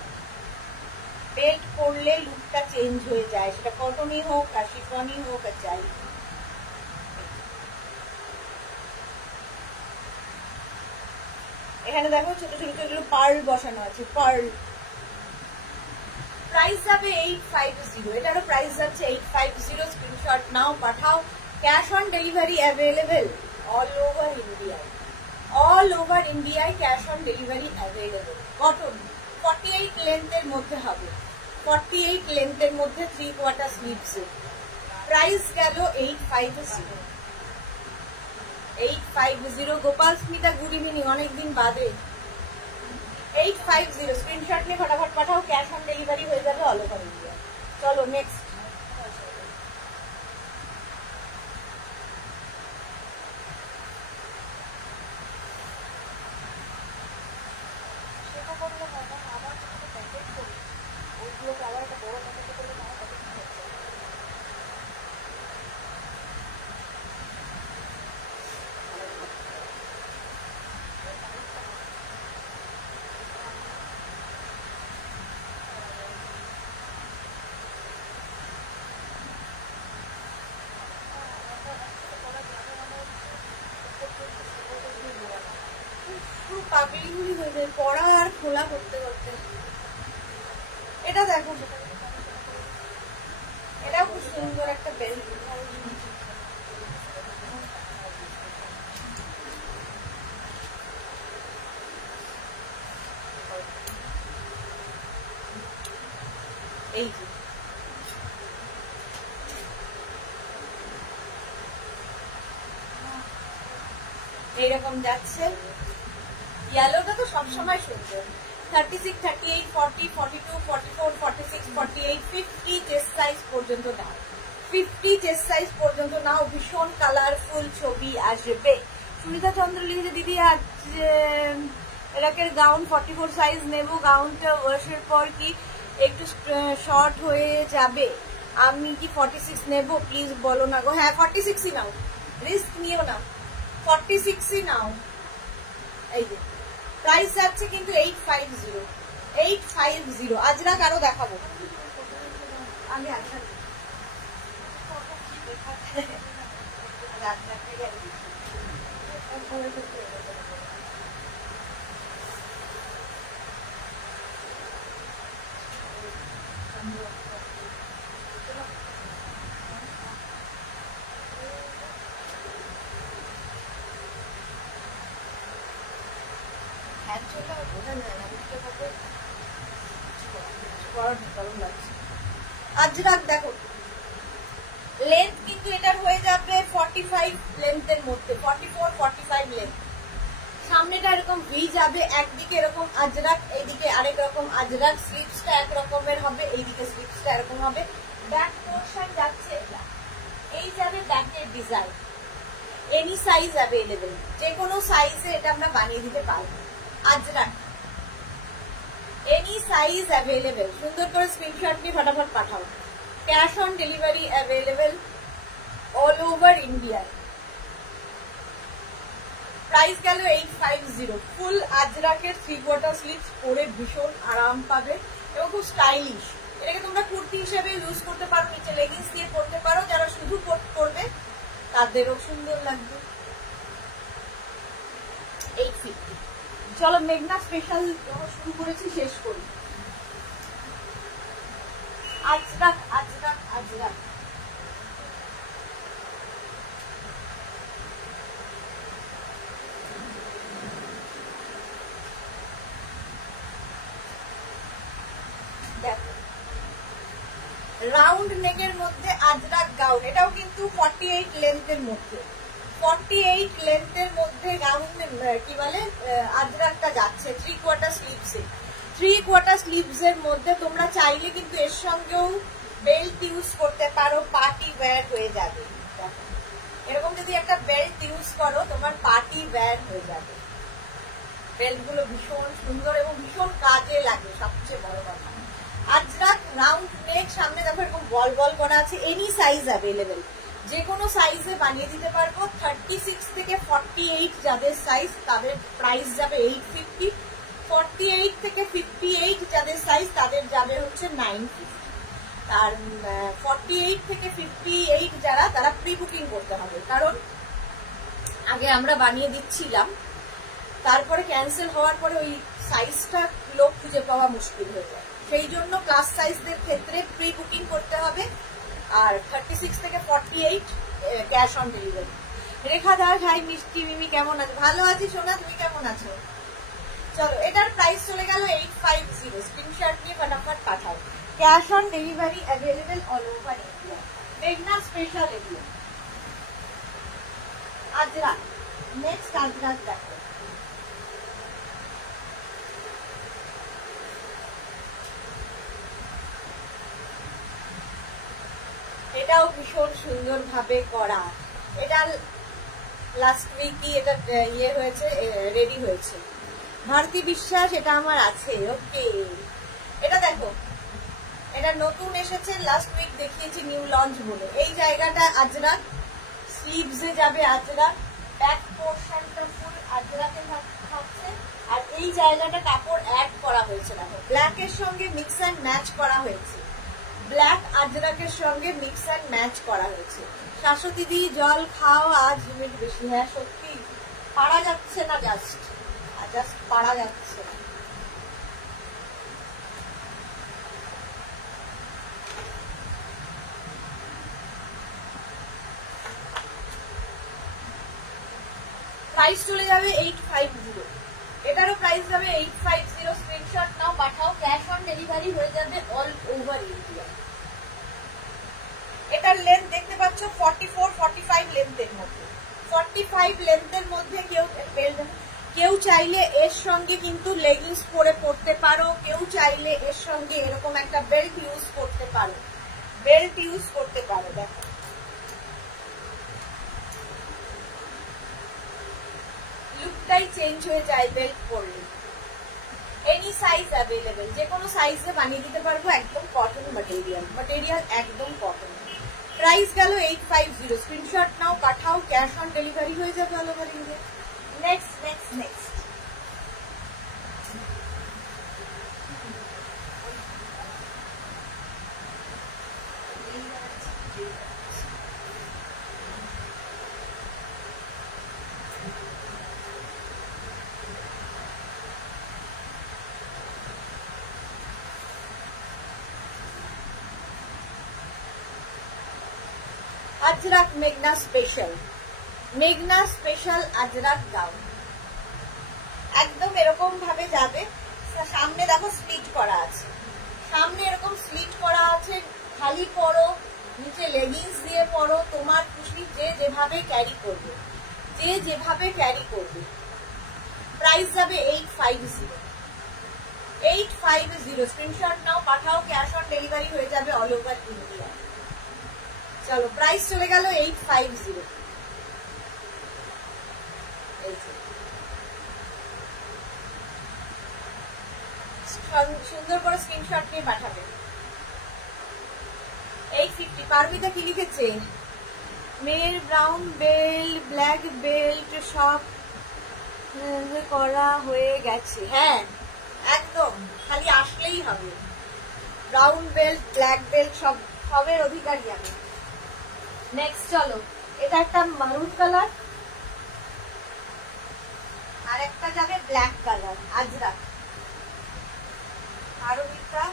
বেল্ট পরলে লুকটা চেঞ্জ হয়ে যায়, সেটা কটনই হোক আর শিফনই হোক আর যাই। এখানে দেখো ছোট ছোট ছোট পার্ল বসানো আছে, পার্ল। প্রাইস যাবে 850, এটারও প্রাইস যাচ্ছে 850। স্ক্রিনশট নাও, পাঠাও। Cash on delivery available all over ইন্ডিয়ায়, অল ওভার ইন্ডিয়ায় cash on delivery available. Cotton 48 লেন্থের মধ্যে হবে, 48 লেন্থের মধ্যে 3 কোয়ার্টার স্লিভস। প্রাইস গেল 850। 850। গোপাল স্মিতা, গুড ইভিনিং, অনেকদিন বাদে। 850 স্ক্রিনশট নিয়ে ফটাফট পাঠাও, ক্যাশ অন ডেলিভারি হয়ে যাবে অল ওভার ইন্ডিয়া। চলো নেক্সট। সেটা করলে হয় না, আবার প্যাকেট করি, ওইগুলোকে আবার একটা বড় প্যাকেট করলে না হয়। পাবলিকগুলি হয়ে যায় পড়া আর খোলা করতে করতে। এটা দেখো সুন্দর একটা বেল্ট, এই যে এইরকম যাচ্ছে। ইয়েলোটা তো সবসময় সুন্দর। 36, 38, 40, 42, 44, 46, 48, 50 চেস্ট সাইজ পর্যন্ত নাও, 50 চেস্ট সাইজ পর্যন্ত নাও। ভীষণ কালারফুল ছবি আসবে। সুনিতা চন্দ্র লিখেছে দিদি আজ এরাকের গাউন 44 সাইজ নেব, গাউনটা ওয়াশের পর কি একটু শর্ট হয়ে যাবে? আমি কি 46 নেব? প্লিজ বলো না গো। হ্যাঁ 46ই নাও, রিস্ক নিও না, 46ই নাও। এই যে প্রাইস যাচ্ছে কিন্তু 850, 850। আজরাক আরো দেখাবো আমি। আজরাক দেখো লেন্থ কিন্তু এটার হয়ে যাবে 45 লেন্থের মধ্যে, 44, 45 লেন্থ। সামনেটা এরকম ভি যাবে, একদিকে এরকম আজরাক, এইদিকে আরেক রকম আজরাক। স্লিপসটা এক রকমের হবে, এইদিকে স্লিপসটা এরকম হবে। ব্যাক পোর্শন যাচ্ছে এটা, এই যাবে ব্যাকের ডিজাইন। এনি সাইজ অ্যাভেলেবেল, যে কোনো সাইজে এটা আমরা বানিয়ে দিতে পারবো। Ajrakh any size available. সুন্দর করে স্ক্রিনশট নিয়ে ফটাফট পাঠাও। Cash on delivery available all over India. Price গেল 850। ফুল আজরাকের 3/4 স্লিভস পরে ভীষণ আরাম পাবে এবং খুব স্টাইলিশ। এটাকে তোমরা কুর্তি হিসেবে ইউজ করতে পারো, নিচে লেগিংস দিয়ে পরতে পারো। যারা শুধু পরবে তাদেরও সুন্দর লাগবে। 850। চলো মেঘনা স্পেশাল শুরু করেছি, শেষ করি। আজরাক আজরাক আজরাক দেখো রাউন্ড নেকের মধ্যে আজরাক গাউন। এটাও কিন্তু 48 লেন্থের মধ্যে, 48 লেন্থের মধ্যে গাউন কি বলে আজরাকটা যাচ্ছে 3/4 স্লিভসে। 3/4 স্লিভস এর মধ্যে তোমরা চাইলে কিন্তু এর সঙ্গেও বেল্ট ইউজ করতে পারো, পার্টি ওয়্যার হয়ে যাবে। এরকম যদি একটা বেল্ট ইউজ করো তোমার পার্টি ওয়্যার হয়ে যাবে। বেল্ট গুলো ভীষণ সুন্দর এবং ভীষণ কাজে লাগে, সবচেয়ে বড় কথা। আজরাক রাউন্ড নেক, সামনে দেখো এরকম বল বল করা আছে। এনি সাইজ অ্যাভেলেবেল, যে কোনো সাইজে বানিয়ে দিতে পারবো। 36 থেকে 48 যাদের সাইজ তাদের প্রাইস যাবে 850। 48 থেকে 58 যাদের সাইজ তাদের যাবে হচ্ছে 950। আর 48 থেকে 58 যারা, তারা প্রি বুকিং করতে হবে, কারণ আগে আমরা বানিয়ে দিচ্ছিলাম, তারপরে ক্যান্সেল হওয়ার পরে ওই সাইজটা লোক খুঁজে পাওয়া মুশকিল হয়ে যায়। সেই জন্য ক্লাস সাইজদের ক্ষেত্রে প্রি বুকিং করতে হবে। আর 36 থেকে 48 cash on delivery. Rekha Das, hi মিষ্টি মিমি, কেমন আছো? ভালো আছি সোনা, তুমি কেমন আছো? চলো এটার প্রাইস চলে গেল 850। স্ক্রিনশট নিয়ে ফটাফট পাঠাও। Cash on delivery available all over India. মেঘনা স্পেশাল এগুলো। আজরাক নেক্সট আজরাক দেখো। এটাও ভীষণ সুন্দর ভাবে করা। এটা লাস্ট উইকই এটা ইয়ে হয়েছে, রেডি হয়েছে। ভারতী বিশ্বাস, এটা আমার আছে। ওকে, এটা দেখো, এটা নতুন এসেছে, লাস্ট উইক দেখিয়েছি নিউ লঞ্চ বলে। এই জায়গাটা আজরাক, স্লিভসে যাবে আজরাক, ব্যাক পোর্শনটা ফুল আজরাকে থাকছে। আর এই জায়গাটা কাপড় অ্যাড করা হয়েছে, দেখো ব্ল্যাকের সঙ্গে মিক্স অ্যান্ড ম্যাচ করা হয়েছে। ব্ল্যাক আজরাকের সঙ্গে মিক্স অ্যান্ড ম্যাচ করা হয়েছে। শাশ্বতী দি, জল খাও, আজ হিউমিড বেশি। হ্যাঁ সত্যি, পারা যাচ্ছে না, জাস্ট পারা যাচ্ছে না। প্রাইস চলে যাবে 850, এটারও প্রাইস যাবে 850। স্ক্রিনশট নাও, পাঠাও, ক্যাশ অন ডেলিভারি হয়ে যাবে অল ওভার ইন্ডিয়া। এটার লেন্থ দেখতে পাচ্ছ 44-45 লেন্থের মধ্যে, 45 লেন্থের মধ্যে কেউ চাইলে এর সঙ্গে কিন্তু লেগিংস পরে পড়তে পারো, কেউ চাইলে এর সঙ্গে এরকম একটা বেল্ট ইউজ করতে পারো, দেখো লুকটাই চেঞ্জ হয়ে যায় বেল্ট পরলে। এনি সাইজ অ্যাভেলেবেল, যে কোনো সাইজে বানিয়ে দিতে পারবো। একদম কটন ম্যাটেরিয়াল একদম কটন। প্রাইস গেল 850। স্ক্রিনশট নাও, পাঠাও, ক্যাশ অন ডেলিভারি হয়ে যাবে all over India. Next Ajrak মেঘনা স্পেশাল আজরাক গাউন। একদম এরকম ভাবে যাবে, সামনে দেখো স্লিট করা আছে, সামনে এরকম স্লিট করা আছে, খালি পরো, নিচে লেগিংস দিয়ে পরো, তোমার খুশি, যে যেভাবে ক্যারি করবে। প্রাইস যাবে 850। স্ক্রিনশট নাও, পাঠাও, ক্যাশ অন ডেলিভারি হয়ে যাবে অল ওভার ইন্ডিয়া। চলো, প্রাইস চলে গেল 850। সুন্দর করে স্ক্রিনশট নিয়ে পাঠাবে। 850। পারমিতা কি লিখেছে? মেয়ের ব্রাউন বেল্ট, ব্ল্যাক বেল্ট সব করা হয়ে গেছে। হ্যাঁ একদম, খালি আসলেই হবে। ব্রাউন বেল্ট, ব্ল্যাক বেল্ট সবের অধিকারী আমি। নেক্সট চলো, এটা একটা মারুন কালার, আর একটা যাবে ব্ল্যাক কালার আজরাক। আরো একটা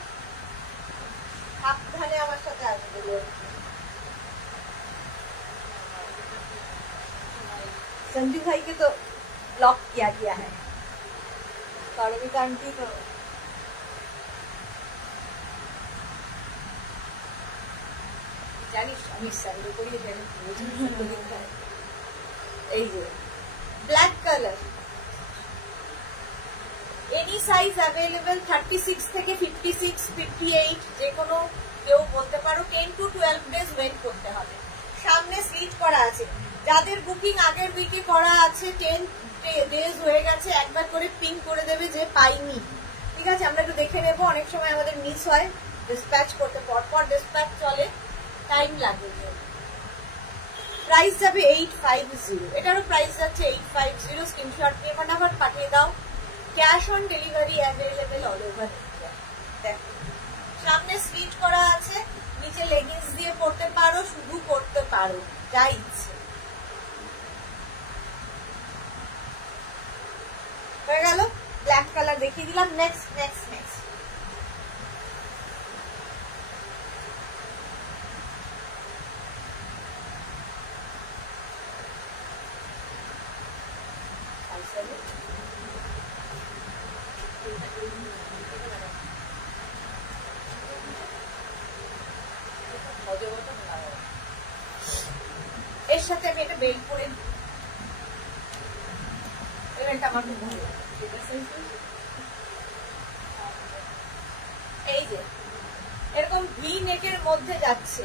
সাবধানে আমার সাথে আসবে। संजू भाई के तो ब्लॉक किया गया है, पारमिता आंटी तो জানিস আমি স্যান্ডো করি, এই যে black colour. Any size available, 36 থেকে 56, 58, যে কোনো কেউ বলতে পারো। 10 to 12 ডেজ ওয়েট করতে হবে। সামনে স্লিট করা আছে, যাদের বুকিং আগের উইকে করা আছে 10 ডেজ হয়ে গেছে, একবার করে পিং করে দেবে যে পাইনি। ঠিক আছে, আমরা একটু দেখে নেবো, অনেক সময় আমাদের মিস হয়, ডিসপ্যাচ করতে পরপর ডিসপ্যাচ চলে, টাইম লাগে। প্রাইস যাবে 850, এটারও প্রাইস যাচ্ছে 850। স্ক্রিনশট নিয়ে ফটাফট পাঠিয়ে দাও। Cash on delivery available all over India. দেখো সামনে স্লিট করা আছে, নিচে লেগিংস দিয়ে পড়তে পারো, শুধু পড়তে পারো, যা ইচ্ছে। হয়ে গেল, ব্ল্যাক কালার দেখিয়ে দিলাম। নেক্সট এর সাথে আমি একটা বেল্ট পরে নিই, এই বেল্টটা আমার খুব ভালো লাগে। এই যে এরকম ভি নেকের মধ্যে যাচ্ছে,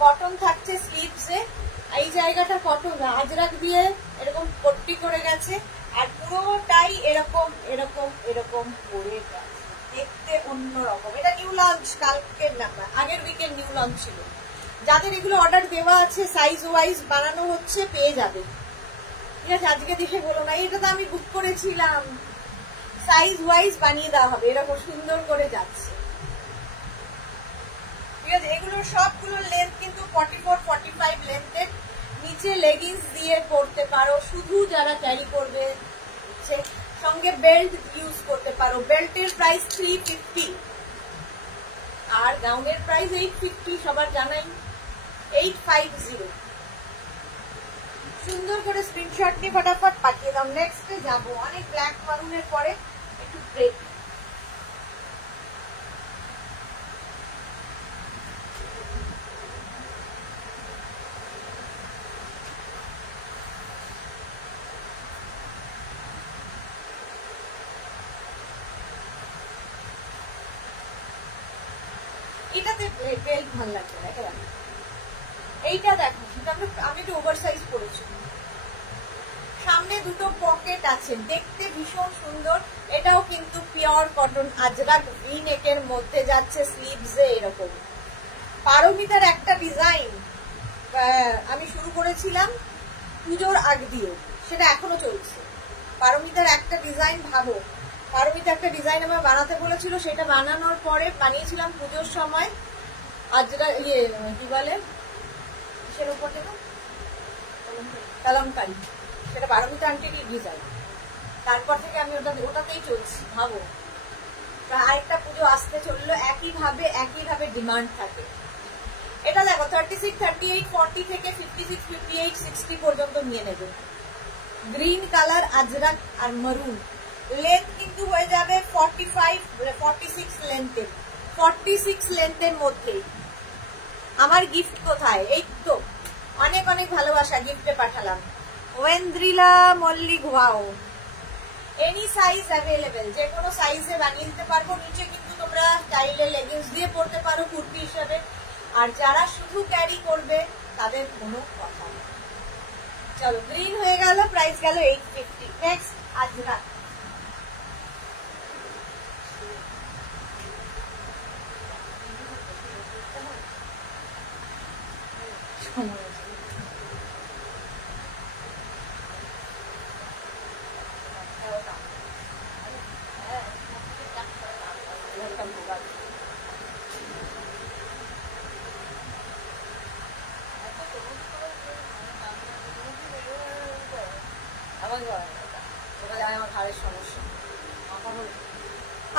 কটন থাকছে স্লিভসে, এই জায়গাটা কটন আজরাক দিয়ে এরকম পট্টি করে গেছে, আর পুরোটাই এরকম এরকম এরকম পরে গেছে, দেখতে অন্যরকম। এটা নিউ লঞ্চ, কালকের না, আগের উইকের নিউ লঞ্চ ছিল। যাদের এগুলো অর্ডার দেওয়া আছে, সাইজ ওয়াইজ বানানো হচ্ছে, পেয়ে যাবে। ঠিক আছে, আজকে দেখে বলো না এটা তো আমি বুক করেছিলাম, সাইজ ওয়াইজ বানিয়ে দেওয়া হবে, এরকম সুন্দর করে যাচ্ছে। ঠিক আছে, এগুলো সবগুলো লেন্থ কিন্তু 44-45 লেন্থের, নিচে লেগিংস দিয়ে পরতে পারো, শুধু যারা ক্যারি করবে, সঙ্গে বেল্ট ইউজ করতে পারো। বেল্টের প্রাইস 350 আর গাউনের প্রাইস 850, সবার জানাই 850। সুন্দর করে স্ক্রিনশট নিয়ে ফটাফট পাঠিয়ে দাও। নেক্সটে যাবো, অনেক ব্ল্যাক মারুনের পরে একটু ব্রেক। এটাতে বেল্ট ভালো লাগবে না, এটা দেখো, এইটা দেখো, আমি একটু ওভার সাইজ পরেছি। সামনে দুটো পকেট আছে, দেখতে ভীষণ সুন্দর। এটাও কিন্তু পিওর কটন আজরাক ভি নেকের মধ্যে যাচ্ছে, স্লিভসে এরকম। পারমিতার একটা ডিজাইন আমি শুরু করেছিলাম পুজোর আগ দিয়ে, সেটা এখনো চলছে। পারমিতার একটা ডিজাইন, ভাবো, পারমিতা একটা ডিজাইন আমার বানাতে বলেছিল, সেটা বানানোর পরে বানিয়েছিলাম পুজোর সময় আজরা কি বলে সের উপর যেন কালামকারি, সেটা পারমিতা আন্টিরই ডিজাইন। তারপর থেকে আমি ওটাতেই চলছি, ভাবো। আরেকটা পুজো আসতে চললো, একইভাবে ডিমান্ড থাকে। এটা দেখো 36, 38, 40 থেকে 56, 58, 60 পর্যন্ত নিয়ে নেবে। গ্রিন কালার আজরাক আর মারুন। লেন্থ কিন্তু হয়ে যাবে 45, 46 লেন্থের, 46 লেন্থের মধ্যে। আমার গিফট কোথায়? এই তো, অনেক অনেক ভালোবাসা গিফটে পাঠালাম। Oindrila Mallick, wow. Any size available, যে কোনো সাইজে বানিয়ে দিতে পারবো। নিচে কিন্তু তোমরা চাইলে লেগিংস দিয়ে পরতে পারো কুর্তি হিসাবে। আর যারা শুধু ক্যারি করবে তাদের কোনো কথা নেই। চলো, গ্রিন হয়ে গেল, প্রাইস গেল 850। নেক্সট আজরাক।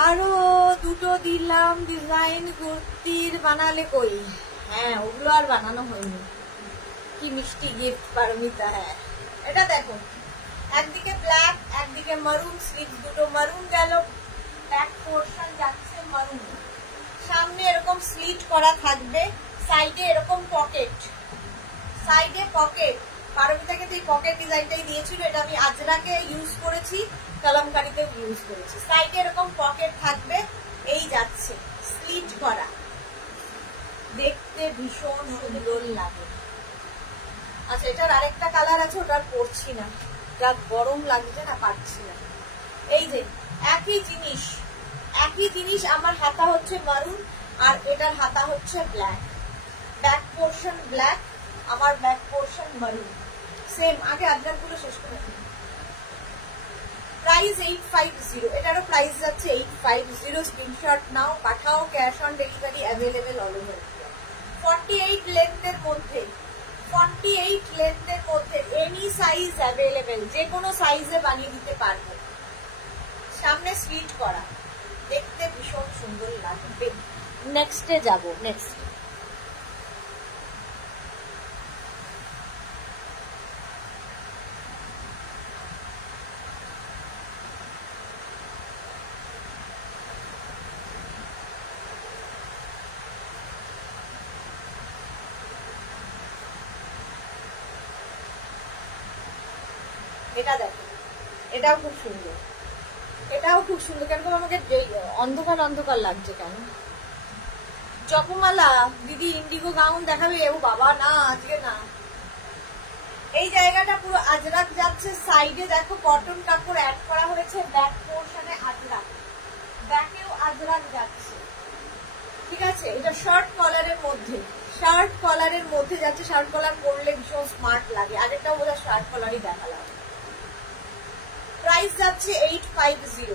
আরো দুটো দিলাম ডিজাইন কুর্তির, বানালে কই? হ্যাঁ, ওগুলো আর বানানো হয়নি। কি মিষ্টি গিফট পারমিতা। হ্যাঁ, এটা দেখো, একদিকে ব্ল্যাক, একদিকে মারুন, স্লিভস দুটো মারুন গেল, ব্যাক পোর্শন যাচ্ছে মারুন। সামনে এরকম স্লিট করা থাকবে, সাইডে এরকম পকেট, সাইডে পকেট। পারমিতাকে তো এই পকেট ডিজাইনটাই দিয়েছিল, এটা আমি আজরাকে ইউজ করেছি, কালামকারিতে ইউজ করেছি। সাইডে এরকম পকেট থাকবে, এই যাচ্ছে স্লিট করা, দেখতে ভীষণ সুন্দর লাগে। আচ্ছা, এটার আরেকটা কালার আছে, ওটা আর পরছি না, যা গরম লাগছে না, পারছি না। এই যে একই জিনিস, আমার হাতা হচ্ছে মারুন আর এটার হাতা হচ্ছে ব্ল্যাক। ব্যাক পোর্শন ব্ল্যাক, আমার ব্যাক পোর্শন মারুন, সেম। আগে আজরাকগুলো শেষ করে দিই। প্রাইস 850, এটারও প্রাইস যাচ্ছে 850। স্ক্রিনশট নাও, পাঠাও, cash on delivery available all over India. 48 লেন্থের মধ্যে, 48 লেন্থের মধ্যে এনি সাইজ অ্যাভেলেবেল, যে কোনো সাইজে বানিয়ে দিতে পারবো। সামনে স্লিট করা, দেখতে ভীষণ সুন্দর লাগবে। নেক্সটে যাব, নেক্সট। এটা দেখো, এটাও খুব সুন্দর, এটাও খুব সুন্দর। কেন আমাকে অন্ধকার অন্ধকার লাগছে কেন? জপমালা দিদি ইন্ডিগো গাউন দেখাবে? ও বাবা, না আজকে না। এই জায়গাটা পুরো আজরাক যাচ্ছে, সাইডে দেখো কটন কাপড় অ্যাড করা হয়েছে, ব্যাক পোর্শনে আজরাক, ব্যাকেও আজরাক যাচ্ছে, ঠিক আছে। এটা শার্ট কলারের মধ্যে, শার্ট কলারের মধ্যে যাচ্ছে। শার্ট কলার পরলে ভীষণ স্মার্ট লাগে। আগেরটাও বোধহয় শার্ট কলারই দেখালাম। প্রাইস যাচ্ছে 850।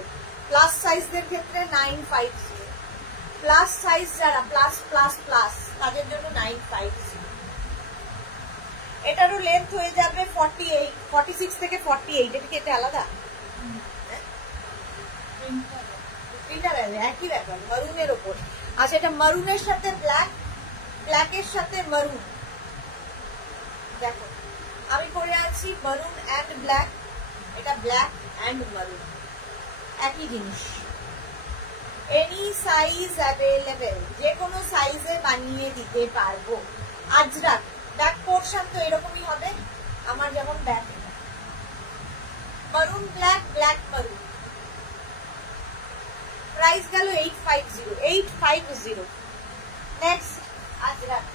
প্লাস সাইজদের ক্ষেত্রে 950। প্লাস সাইজ যারা প্লাস প্লাস প্লাস তাদের জন্য 950। এটারও লেন্থ হয়ে যাবে 48, 46 থেকে 48। এটা কি এটা আলাদা? একই ব্যাপার, মারুনের ওপর। আচ্ছা, এটা মারুনের সাথে ব্ল্যাক, ব্ল্যাকের সাথে মারুন, দেখো আমি পরে আছি মারুন অ্যান্ড ব্ল্যাক, এটা ব্ল্যাক অ্যান্ড মারুন একই জিনিস। এনি সাইজ অ্যাভেলেবেল, যে কোনো সাইজে বানিয়ে দিতে পারবো। আজরাক ব্যাক পোর্শন তো এরকমই হবে আমার, যেমন ব্যাক মারুন ব্ল্যাক, ব্ল্যাক মারুন। প্রাইস গেল 850। নেক্সট আজরাক,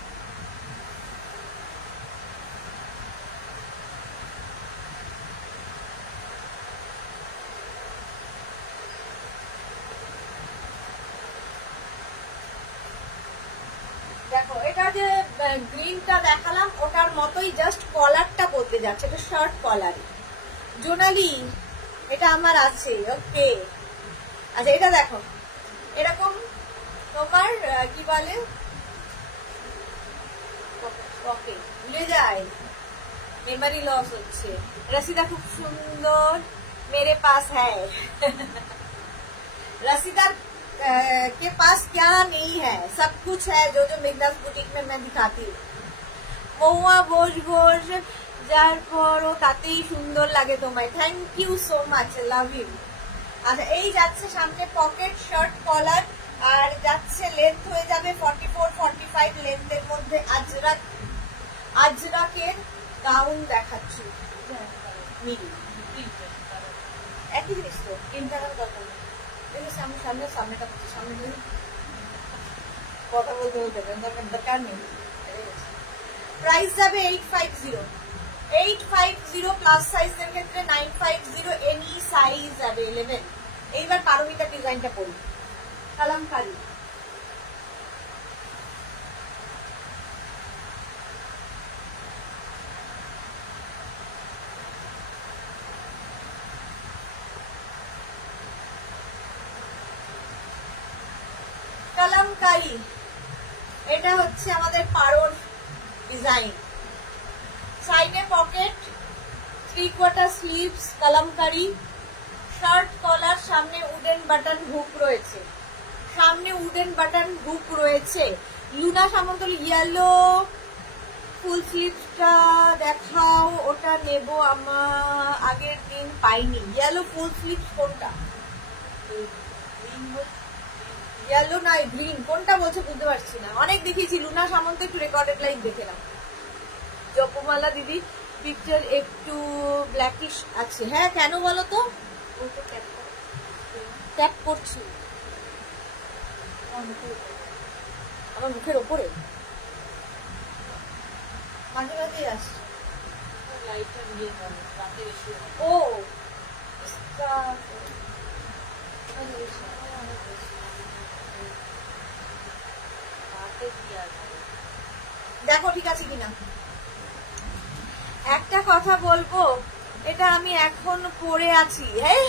দেখো এটা যে গ্রিনটা দেখালাম ওটার মতোই, জাস্ট কলারটা বদলে যাচ্ছে, এটা শর্ট কলার। জোনালি এটা আমার আছে, ওকে। আচ্ছা এটা দেখো, এরকম তোমার কি বলে, ওকে ভুলে যায়, মেমোরি লস হচ্ছে। রসিদা খুব সুন্দর, মেরে পাস হ্যায়। रसीदा के पास क्या नहीं है, सब कुछ है जो जो मेघनाज बुटीक में मैं दिखाती हूँ। মহুয়া ঘোষ যার পরও তাতেই সুন্দর লাগে তোমায়, thank you so much, love you. আচ্ছা এই যাচ্ছে সামনে পকেট, শর্ট কলার, আর যাচ্ছে লেন্থ হয়ে যাবে 44-45 লেন্থের মধ্যে। আজরাকের গাউন দেখাচ্ছি, একই জিনিস তো, ইন্টারনাল দরকার সামনেটা সামনে কথা বলতে বলতে দরকার নেই। প্রাইস যাবে 850 প্লাস সাইজের ক্ষেত্রে 950, এনি সাইজ অ্যাভেলেবেল। এইবার পারমিতার ডিজাইনটা পড়ি, কালামকারী। কালামকারী এটা হচ্ছে আমাদের পারোর ডিজাইন, সাইডে pocket, 3/4 sleeves, kalamkari, shirt collar, সামনে উডেন বাটন হুক রয়েছে, সামনে উডেন বাটন হুক রয়েছে। লুনা সামন্তলি ইয়েলো ফুল স্লিভসটা দেখাও, ওটা নেব, আমার আগের দিন পাইনি। ইয়েলো ফুল স্লিভস কোনটা, ইয়েলো না গ্রিন, কোনটা বলছে বুঝতে পারছি না, অনেক দেখিয়েছি। লুনা সামন্ত একটু রেকর্ডেড লাইভ দেখে নাও। জপমালা দিদি পিকচার একটু ব্ল্যাকিশ আছে, হ্যাঁ কেন বলো তো, ট্যাপ করছি আমার মুখের ওপরে, মাঝে মাঝে আসছে। ও দেখো ঠিক আছে কিনা। একটা কথা বলবো, এটা আমি এখন পরে আছি, হ্যাঁ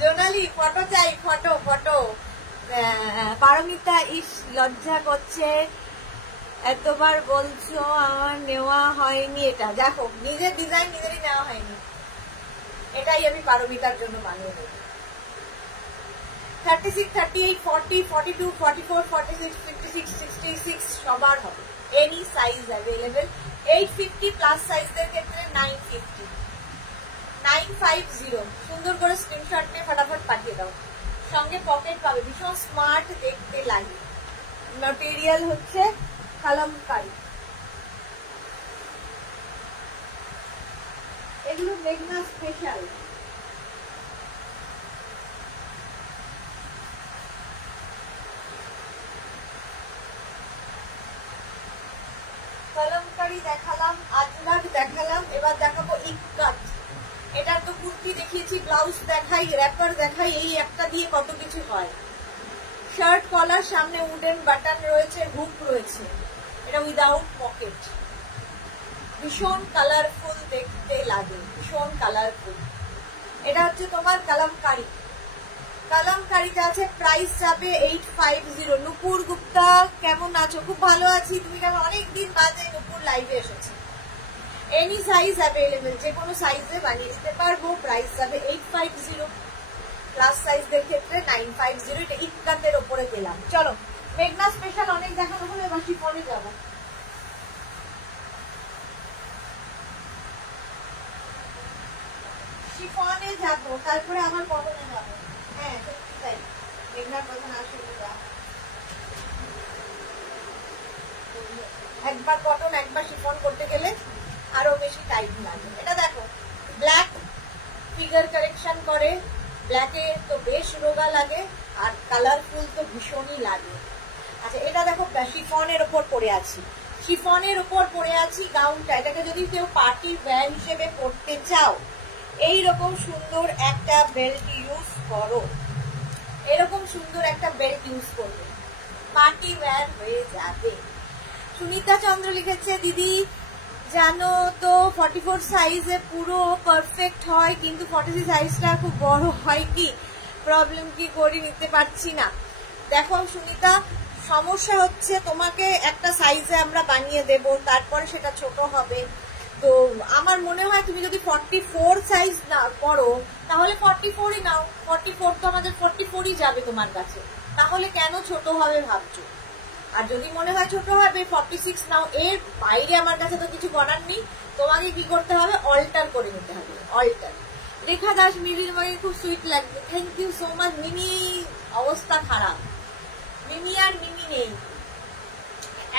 জোনালি ফটো চাই, ফটো ফটো। পারমিতা ইস লজ্জা করছে, এতবার বলছো আমার নেওয়া হয়নি। এটা দেখো নিজের ডিজাইন নিজেরই নেওয়া হয়নি, এটাই আমি পারমিতার জন্য বানিয়ে দেবো। 36, 38, 40, 42, 44, 46, 56, 66 সবার হবে, এনি সাইজ অ্যাভেলেবেল। 850 প্লাস সাইজদের ক্ষেত্রে 950, 950। সুন্দর করে স্ক্রিনশট নিয়ে ফটাফট পাঠিয়ে দাও, সঙ্গে পকেট পাবে, ভীষণ স্মার্ট দেখতে লাগে। ম্যাটেরিয়াল হচ্ছে কালামকারী, এগুলো মেঘনা স্পেশাল। কালামকারী দেখালাম, আজরাক দেখালাম, এবার দেখাবো ইক্কাত। এটার তো কুর্তি দেখিয়েছি, ব্লাউজ দেখাই, র্যাপার দেখাই, এই একটা দিয়ে কত কিছু হয়। শার্ট কলার, সামনে উডেন বাটন রয়েছে, হুক রয়েছে, এটা উইদাউট পকেট, ভীষণ কালারফুল দেখতে লাগে, ভীষণ কালারফুল। এটা হচ্ছে তোমার কালামকারী। কালামকারীটা আছে, প্রাইস যাবে 850। নুপুর গুপ্তা কেমন আছো? খুব ভালো আছি, তুমি কেমন? অনেকদিন বাদে নুপুর লাইভে এসেছে। এনি সাইজ অ্যাভেলেবেল, যে কোনো সাইজে বানিয়ে দিতে পারবো। প্রাইস যাবে 850, প্লাস সাইজদের ক্ষেত্রে 950। এটা ইক্কাতের ওপরে গেলাম। চলো মেঘনা স্পেশাল অনেক দেখানো হলো, এবার শিফনে যাবো। শিফনে যাবো, তারপরে আমার কটনে যাবো। হ্যাঁ সত্যি তাই, মেঘনার প্রধান আসলে একবার কটন একবার শিফন করতে গেলে আরো বেশি টাইম লাগে। এটা দেখো ব্ল্যাক ফিগার কারেকশন করে, ব্ল্যাকে তো বেশ রোগা লাগে আর কালারফুল তো ভীষণই লাগে। আচ্ছা এটা দেখো শিফনের ওপর পরে আছি, শিফনের ওপর পরে আছি গাউনটা। এটাকে যদি কেউ পার্টি ওয়্যার হিসেবে পরতে চাও, এইরকম সুন্দর একটা বেল্ট ইউজ করো, এরকম সুন্দর একটা বেল্ট ইউজ করবে, পার্টি ওয়্যার হয়ে যাবে। সুনিতা চন্দ্র লিখেছে, দিদি জানো তো 44 সাইজে পুরো পারফেক্ট হয়, কিন্তু 46 সাইজটা খুব বড় হয়, কি প্রবলেম, কি করে নিতে পারছি না। দেখো সুনিতা, সমস্যা হচ্ছে তোমাকে একটা সাইজে আমরা বানিয়ে দেব, তারপরে সেটা ছোট হবে। তো আমার মনে হয় তুমি যদি 44 সাইজ না করো তাহলে 44ই নাও, 44 তো আমাদের 44ই যাবে তোমার কাছে, তাহলে কেন ছোট হবে ভাবছো। আর যদি মনে হয় ছোট হবে 46 নাও, এর বাইরে আমার কাছে তো কিছু করার নেই, তোমাকে কি করতে হবে, অল্টার করে নিতে হবে, অল্টার। রেখা দাস, মিমির মাকে খুব সুইট লাগবে, থ্যাংক ইউ সো মাচ। মিমি অবস্থা খারাপ, মিমি আর মিমি নেই,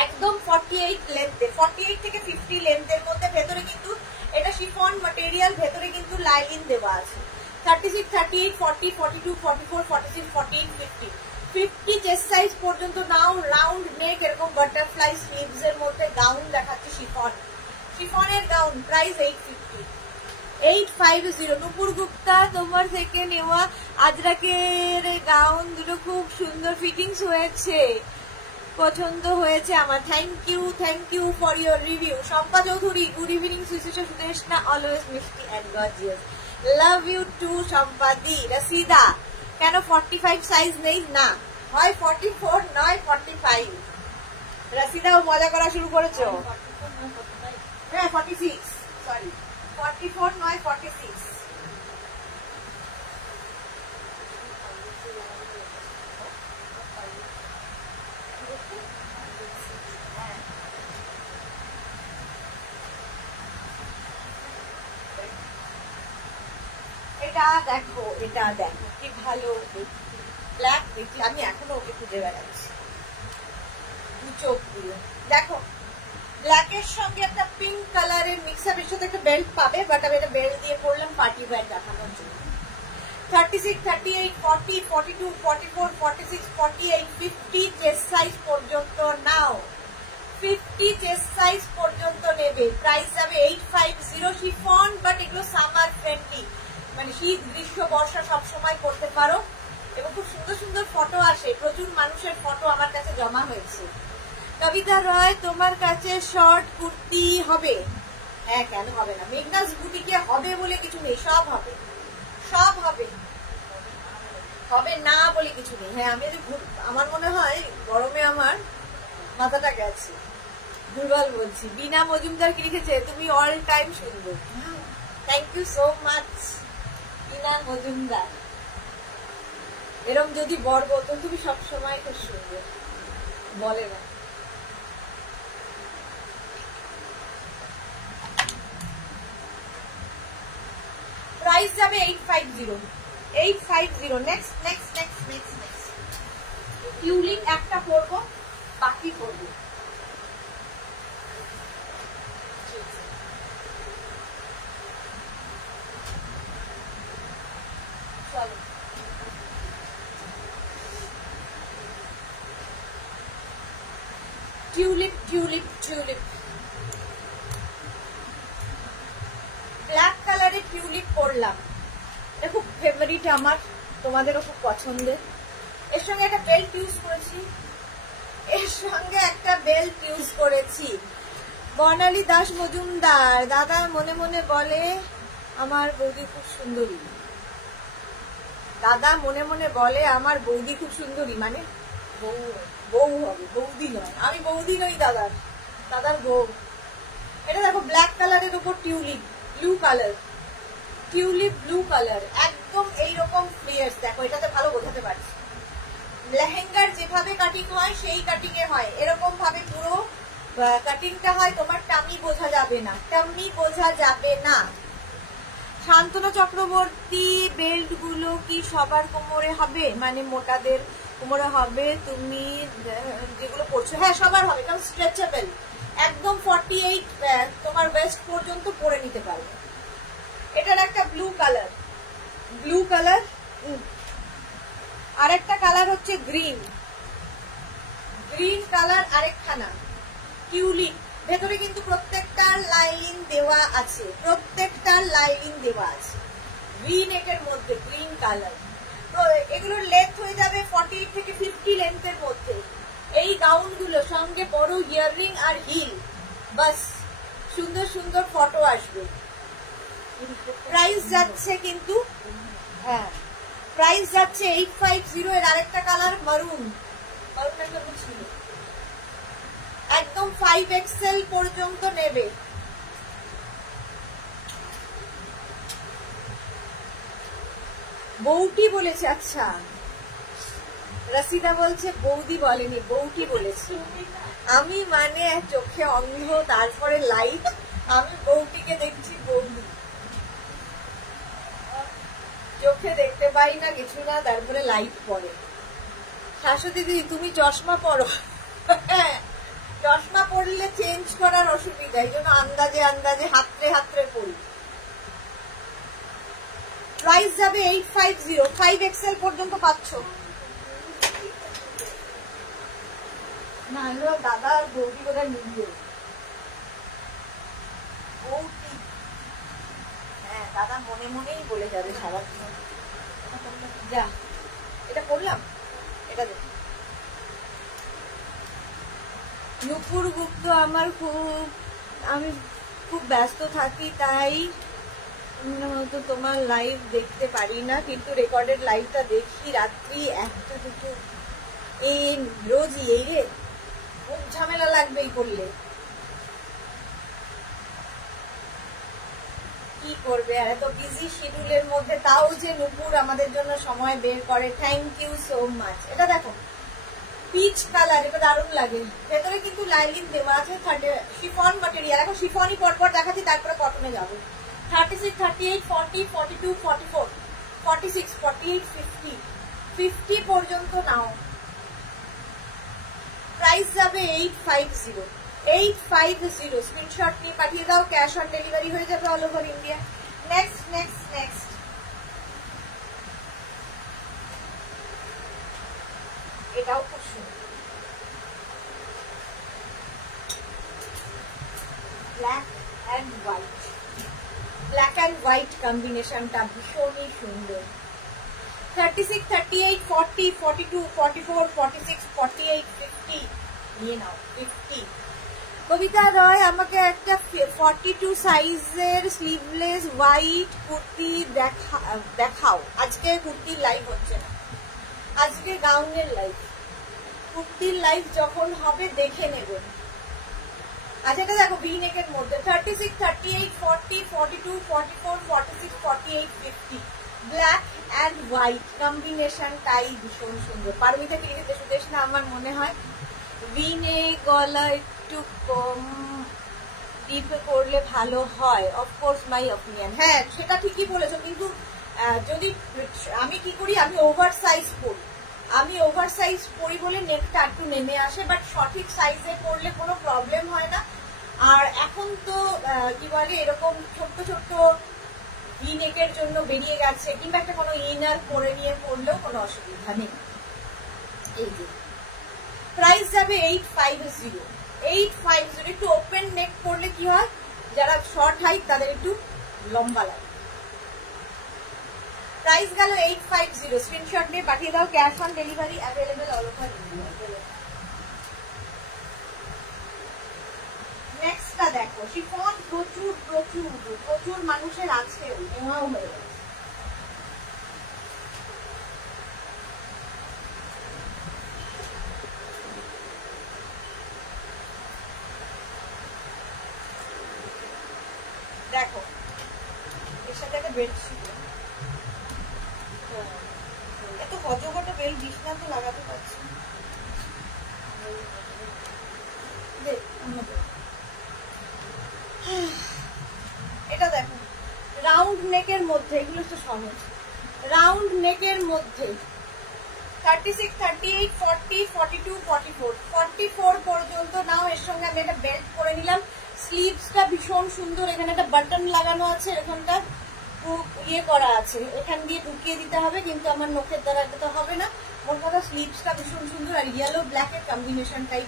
একদম 48 লেন্থে, 48 থেকে 50 লেন্থের মধ্যে। ভেতরে কিন্তু এটা শিফন ম্যাটেরিয়াল, ভেতরে কিন্তু লাইন দেওয়া আছে। 36, 38, 40, 42, 44, 46, 48, 50, 50 চেস্ট সাইজ পর্যন্ত নাও। রাউন্ড নেক, এরকম বাটারফ্লাই স্লিভস এর মধ্যে গাউন দেখাচ্ছে শিফন, শিফনের গাউন, প্রাইস 850, 850। নুপুর গুপ্তা, তোমার থেকে নেওয়া আজরাকের গাউন দুটো খুব সুন্দর ফিটিংস হয়েছে, পছন্দ হয়েছে আমার, thank you for your review. Shampa Chowdhury, good evening Sushisha Sudeshna, always মিষ্টি and gorgeous, love you too Shampa দি। রসিদা, কেন 45 সাইজ নেই? না, হয় 44 নয় 45। রসিদাও মজা করা শুরু করেছো। হ্যাঁ 46, সরি 44 নয় 46। এটা দেখো, এটা দেখো কি ভালো ব্ল্যাক দেখি, আমি এখনো ওকে খুঁজে বেড়াচ্ছি দু চোখ দিয়ে। দেখো ব্ল্যাকের সঙ্গে একটা পিঙ্ক কালারের মিক্সার, এর সাথে একটা বেল্ট পাবে, বাট আমি এটা বেল্ট দিয়ে পরলাম পার্টি ওয়্যার দেখানোর জন্য। 36, 38, 40, 42, 44, 46, 48, 50 চেস্ট সাইজ পর্যন্ত নাও, 50 চেস্ট সাইজ পর্যন্ত নেবে, প্রাইস যাবে 850। শিফন, বাট এগুলো সামার ফ্রেন্ডলি, মানে শীত গ্রীষ্ম বর্ষা সবসময় করতে পারো, এবং খুব সুন্দর সুন্দর ফটো আসে, প্রচুর মানুষের ফটো আমার কাছে জমা হয়েছে। কবিতা রয়, তোমার কাছে শর্ট কুর্তি হবে? হ্যাঁ কেন হবে না, মেঘনাস বুটিকে হবে বলে কিছু নেই, সব হবে, সব হবে, হবে না বলে কিছু নেই। হ্যাঁ আমি আমার মনে হয় গরমে আমার মাথাটা গেছে, দুর্বল বলছি। বিনা মজুমদার কি লিখেছে, তুমি অল টাইম সুন্দর, থ্যাংক ইউ সো মাচ বিনা মজুমদার। এরম যদি বর বলতো, তুমি সবসময় খুব সুন্দর, বলে না। প্রাইস যাবে 850, 850। Next next next next next tulip একটা পরবো, বাকি করবো। চলো টিউলিপ টিউলিপ টিউলিপ, ব্ল্যাক কালারের টিউলিপ পরলাম, এটা খুব ফেভারিট আমার, তোমাদেরও খুব পছন্দের। এর সঙ্গে একটা বেল্ট ইউজ করেছি, এর সঙ্গে একটা বেল্ট ইউজ করেছি। বর্ণালী দাস মজুমদার, দাদা মনে মনে বলে আমার বৌদি খুব সুন্দরী, দাদা মনে মনে বলে আমার বৌদি খুব সুন্দরী, মানে বউ, বউ হবে, বৌদি নয়, আমি বৌদি নই দাদার, দাদার বউ। এটা দেখো ব্ল্যাক কালারের উপর tulip blue colour, tulip blue colour, একদম এইরকম ফ্লেয়ার্স, দেখো এটাতে ভালো বোঝাতে পারছি। লেহেঙ্গার যেভাবে কাটিং হয় সেই কাটিং এ হয়, এরকম ভাবে পুরো কাটিংটা হয়, তোমার টামি বোঝা যাবে না, টামি বোঝা যাবে না। শান্তনা চক্রবর্তী, বেল্ট গুলো কি সবার কোমরে হবে, মানে মোটাদের কোমরে হবে? তুমি যেগুলো পরছো, হ্যাঁ সবার হবে, কারণ স্ট্রেচেবল, একদম 48 তোমার ওয়েস্ট পর্যন্ত পরে নিতে পারবে। এটার একটা ব্লু কালার, আরেকটা কালার হচ্ছে গ্রিন কালার, আরেকখানা টিউলিপ। ভেতরে কিন্তু প্রত্যেকটার লাইলিন দেওয়া আছে, ভি নেকের মধ্যে গ্রিন কালার। তো এগুলোর লেন্থ হয়ে যাবে 48 থেকে 50 লেন্থের মধ্যে। এই গাউন গুলো সঙ্গে বড় ইয়াররিং আর হিল, বাস সুন্দর সুন্দর ফটো আসবে। প্রাইস যাচ্ছে কিন্তু, হ্যাঁ প্রাইস যাচ্ছে 850। এর আরেকটা কালার মারুন ছিল, একদম 5XL পর্যন্ত নেবে। বৌটি বলেছে, আচ্ছা রাসিদা বলছে বৌদি বলেনি, বৌটি বলেছে। আমি মানে চোখে অন্ধ, তারপরে লাইট, আমি বৌটিকে দেখছি বৌদি, চোখে দেখতে পাই না কিছু না, তারপরে লাইট পড়ে। শাশুড়ি দিদি তুমি চশমা পরো, চশমা পরলে চেঞ্জ করার অসুবিধা, এই জন্য আন্দাজে হাতরে পড়ি। প্রাইস যাবে 850, 5XL পর্যন্ত পাচ্ছ। না দাদা আর বৌদি বোধহয় নিবে, বৌদি হ্যাঁ দাদা মনেই বলে যাবে সারাক্ষণ। যা এটা করলাম, এটা দেখ। নুপুর গুপ্ত, আমি খুব ব্যস্ত থাকি, তাই হয়তো তোমার লাইভ দেখতে পারি না, কিন্তু রেকর্ডেড লাইভটা দেখি রাত্রি 1টা 2টো। এই রোজই এই রে, খুব ঝামেলা লাগবে এই করলে, কি করবে। আর এত বিজি শিডিউলের মধ্যে তাও যে নুপুর আমাদের জন্য সময় বের করে, থ্যাংক ইউ সো মাচ। এটা দেখো পিচ কালার, এটা দারুণ লাগে। ভেতরে কিন্তু লাইলিন দেওয়া আছে, শিফন ম্যাটেরিয়াল। এখন শিফনই পরপর দেখাচ্ছি, তারপরে কটনে যাবো। 36, 38, 40, 42, 44, 46, 48, 50, 50 পর্যন্ত নাও। প্রাইস যাবে 850, স্ক্রিনশট নিয়ে পাঠিয়ে দাও, ক্যাশ অন ডেলিভারি হয়ে যাবে অল ওভার ইন্ডিয়া। নেক্সট এটাও খুব সুন্দর, ব্ল্যাক অ্যান্ড হোয়াইট কম্বিনেশনটা ভীষণই সুন্দর। 36, 38, 40, 42, 44, 46, 48, 50 নিয়ে নাও। 50। কবিতা রয়, আমাকে একটা 42 সাইজের স্লিভলেস হোয়াইট কুর্তি দেখাও। আজকে কুর্তির লাইভ হচ্ছে না, আজকে গাউনের লাইভ। কুর্তির লাইভ যখন হবে দেখে নেবেন। আচ্ছা এটা দেখো ভি নেকের মধ্যে 36, 38, 40, 42, 44, 46, 48, 50 ব্ল্যাক অ্যান্ড হোয়াইট কম্বিনেশনটাই ভীষণ সুন্দর। পারমিতা ক্লিনিতে সুদেশ না, আমার মনে হয় ভি নেক গলা একটু কম ডিপে করলে ভালো হয়। অফকোর্স মাই অপিনিয়ন, হ্যাঁ সেটা ঠিকই বলেছো, কিন্তু যদি আমি কি করি, আমি ওভার সাইজ পরি বলে নেকটা একটু নেমে আসে, বাট সঠিক সাইজে পরলে কোনো প্রবলেম হয় না। আর এখন তো কি বলে এরকম ছোট্ট ভি নেকের জন্য বেরিয়ে গেছে, কিংবা একটা কোনো ইনার পরে নিয়ে পরলেও কোনো অসুবিধা নেই। এই যে প্রাইস যাবে 850, একটু ওপেন নেক পরলে কি হয়, যারা শর্ট হাইট তাদের একটু লম্বা লাগে। প্রাইস গেল 850, স্ক্রিনশট নিয়ে পাঠিয়ে দাও, cash on delivery available all over India. নেক্সটটা দেখো, শিফন প্রচুর মানুষের আছে, নেওয়াও হয়ে গেছে। দেখো এর সাথে একটা বেল্ট ছিল, এত হজগটা বেল্ট দিস না তো, লাগাতে পারছি। এটা দেখো রাউন্ড নেকের সহজ। রাউন্ড নেকের মধ্যে 36, 38, 40, 42, 44, 44 পর্যন্ত নাও। এর সঙ্গে আমি একটা বেল্ট করে নিলাম। স্লিভসটা ভীষণ সুন্দর, এখানে একটা বাটন লাগানো আছে, এখানটা ইয়ে করা আছে, এখান দিয়ে ঢুকিয়ে দিতে হবে, কিন্তু আমার নখের দ্বারা এটা তো হবে না। ওর কথা স্লিভসটা ভীষণ সুন্দর, আর ইয়েলো ব্ল্যাকের কম্বিনেশনটাই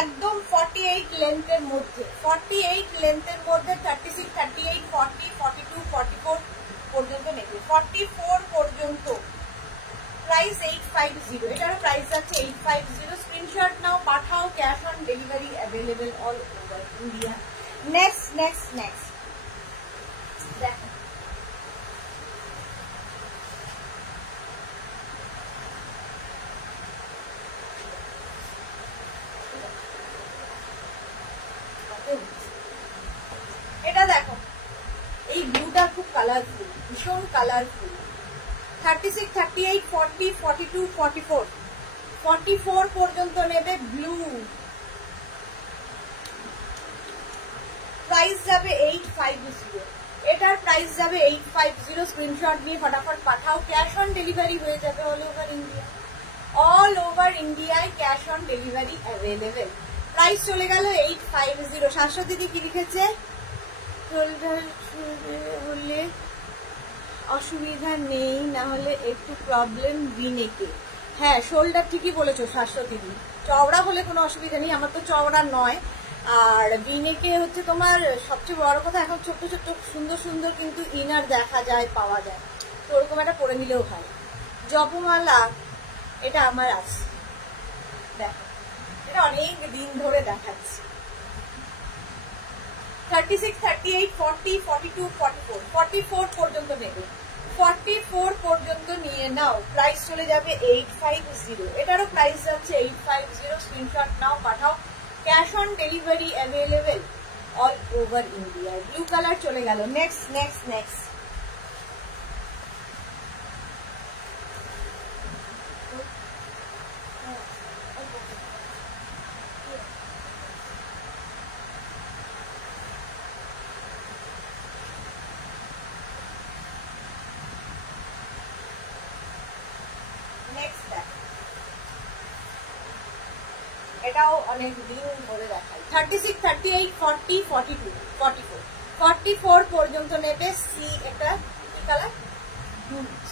একদম 48 লেন্থের মধ্যে, 48 লেন্থের মধ্যে 36, 38, 40, 42, 44 পর্যন্ত নেবে। 44 পর্যন্ত প্রাইস 850। এটারও প্রাইস আছে 850। স্ক্রিনশট নাও, পাঠাও, cash on delivery available all over India. Next next next দেখো, এটা দেখো, এই ব্লুটা খুব কালারফুল, ভীষণ কালারফুল। 36, 38, 40, 42, 44, 44 পর্যন্ত নেবে ব্লু। প্রাইস যাবে 850। এটার প্রাইস যাবে 850। স্ক্রিনশট নিয়ে ফটাফট পাঠাও, ক্যাশ অন ডেলিভারি হয়ে যাবে all over India. All over ইন্ডিয়ায় cash on delivery available. Price চলে গেল 850। শাশ্বত দিদি কি লিখেছে? হলে অসুবিধা নেই, না হলে একটু প্রবলেম বিনেকে। হ্যাঁ, শোল্ডার ঠিকই বলেছো শাশ্বত দিদি, চওড়া হলে কোনো অসুবিধা নেই, আমার তো চওড়া নয়। আর বিনেকে হচ্ছে তোমার সবচেয়ে বড় কথা, এখন ছোট্ট ছোট্ট সুন্দর সুন্দর কিন্তু ইনার দেখা যায়, পাওয়া যায়, তো ওরকম একটা পরে নিলেও হয়। জপমালা এটা আমার আছে, দেখো এটা অনেক দিন ধরে দেখাচ্ছি। 36, 38, 40, 42, 44, 44 পর্যন্ত নেবে। 44 পর্যন্ত নিয়ে নাও, প্রাইস চলে যাবে 850। এটারও প্রাইস যাচ্ছে 850। স্ক্রিনশট নাও, পাঠাও, cash on delivery available all over India. Blue colour চলে গেল। নেক্সট নেক্সট নেক্সট এটাও অনেক দিন ধরে দেখাই। 36, 38, 40, 42, 44, 44 পর্যন্ত নেবে। সি এটা কি colour?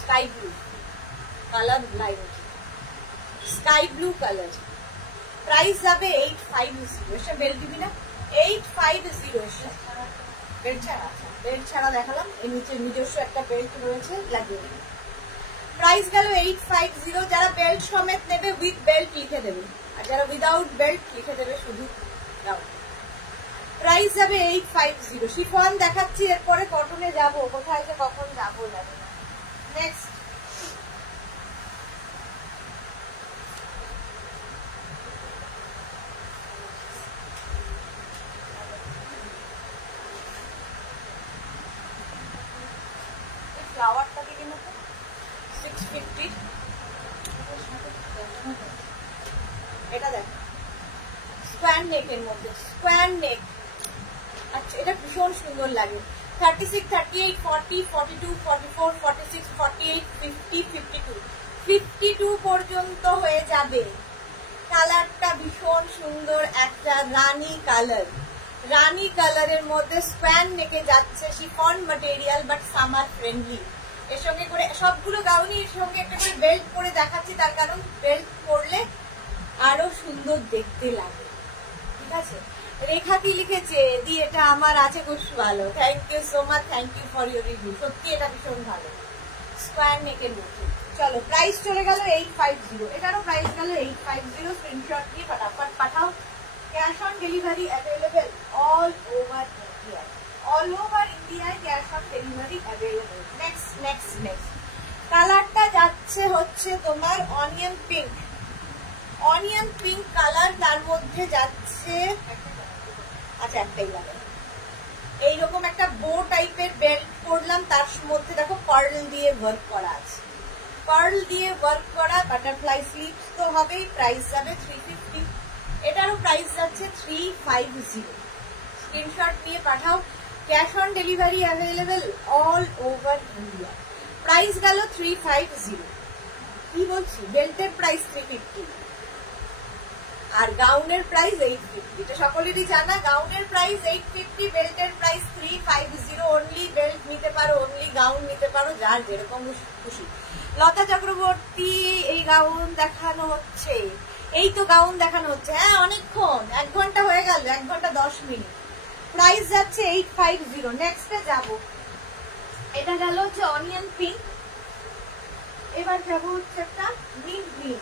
Sky blue colour, line sky blue colour. Price যাবে 850। এসে বেল্ট দিবি না? 850। এসে বেল্ট ছাড়া, বেল্ট ছাড়া দেখালাম, এর নিচে নিজস্ব একটা বেল্ট রয়েছে, লাগিয়ে দেবে। প্রাইস গেল 850। যারা বেল্ট সমেত নেবে উইথ বেল্ট লিখে দেবে, আর যারা উইদাউট বেল্ট লিখে দেবে শুধু রাউন্ড। প্রাইস যাবে 850। শিফন দেখাচ্ছি, এরপরে কটনে যাব, কোথায় যে কখন যাবো লাগে। নেক্সট ফ্লাওয়ারটা দিকে মতো 650। এটা দেখ, স্কোয়ার নেকের মধ্যে, স্কোয়ার নেক। আচ্ছা, এটা ভীষণ সুন্দর লাগে। 36, 38, 40, 42, 44, 46, 48, 50, 52, 52 পর্যন্ত হয়ে যাবে। কালারটা ভীষণ সুন্দর, একটা রানী কালার, রানী কালারের মধ্যে স্কোয়ার নেকে যাচ্ছে। Chiffon material but summer friendly. এর সঙ্গে করে সবগুলো গাউনি এর সঙ্গে একটা করে বেল্ট পরে দেখাচ্ছি, তার কারণ বেল্ট পরলে আরো সুন্দর দেখতে লাগে। ঠিক আছে, রেখা কি লিখেছে? দি এটা আমার আছে, খুব ভালো, thank you so much, thank you for your review. সত্যি এটা ভীষণ ভালো, স্কোয়ার নেকের মধ্যে। চলো, প্রাইস চলে গেল 850। এটারও প্রাইস গেল 850। স্ক্রিনশট দিয়ে ফটাফট পাঠাও, cash on delivery available all over India. All over ইন্ডিয়ায় cash on delivery available. Next next next কালারটা যাচ্ছে হচ্ছে তোমার onion pink, onion pink colour, তার মধ্যে যাচ্ছে, আচ্ছা একটাই লাগে, এইরকম একটা বো টাইপের বেল্ট পরলাম, তার মধ্যে দেখো পার্ল দিয়ে ওয়ার্ক করা আছে, পার্ল দিয়ে ওয়ার্ক করা, বাটারফ্লাই স্লিভস তো হবেই। প্রাইস যাবে 350। এটারও প্রাইস যাচ্ছে 350। স্ক্রিনশট নিয়ে পাঠাও, cash on delivery available all over India. Price গেল 350। কি বলছি, বেল্টের প্রাইস 350 আর গাউনের প্রাইস 850। এটা সকলেরই জানা, গাউনের প্রাইস 850, বেল্টের প্রাইস 350। অনলি বেল্ট নিতে পারো, অনলি গাউন নিতে পারো, যার যেরকম খুশি। লতা চক্রবর্তী, এই গাউন দেখানো হচ্ছে, এই তো গাউন দেখানো হচ্ছে। হ্যাঁ অনেকক্ষণ, 1 ঘন্টা হয়ে গেল, 1 ঘন্টা 10 মিনিট। প্রাইস যাচ্ছে 850। নেক্সটে যাব, এটা গেল হচ্ছে অনিয়ন পিঙ্ক। এবার যাবো হচ্ছে একটা মিন্ট গ্রিন।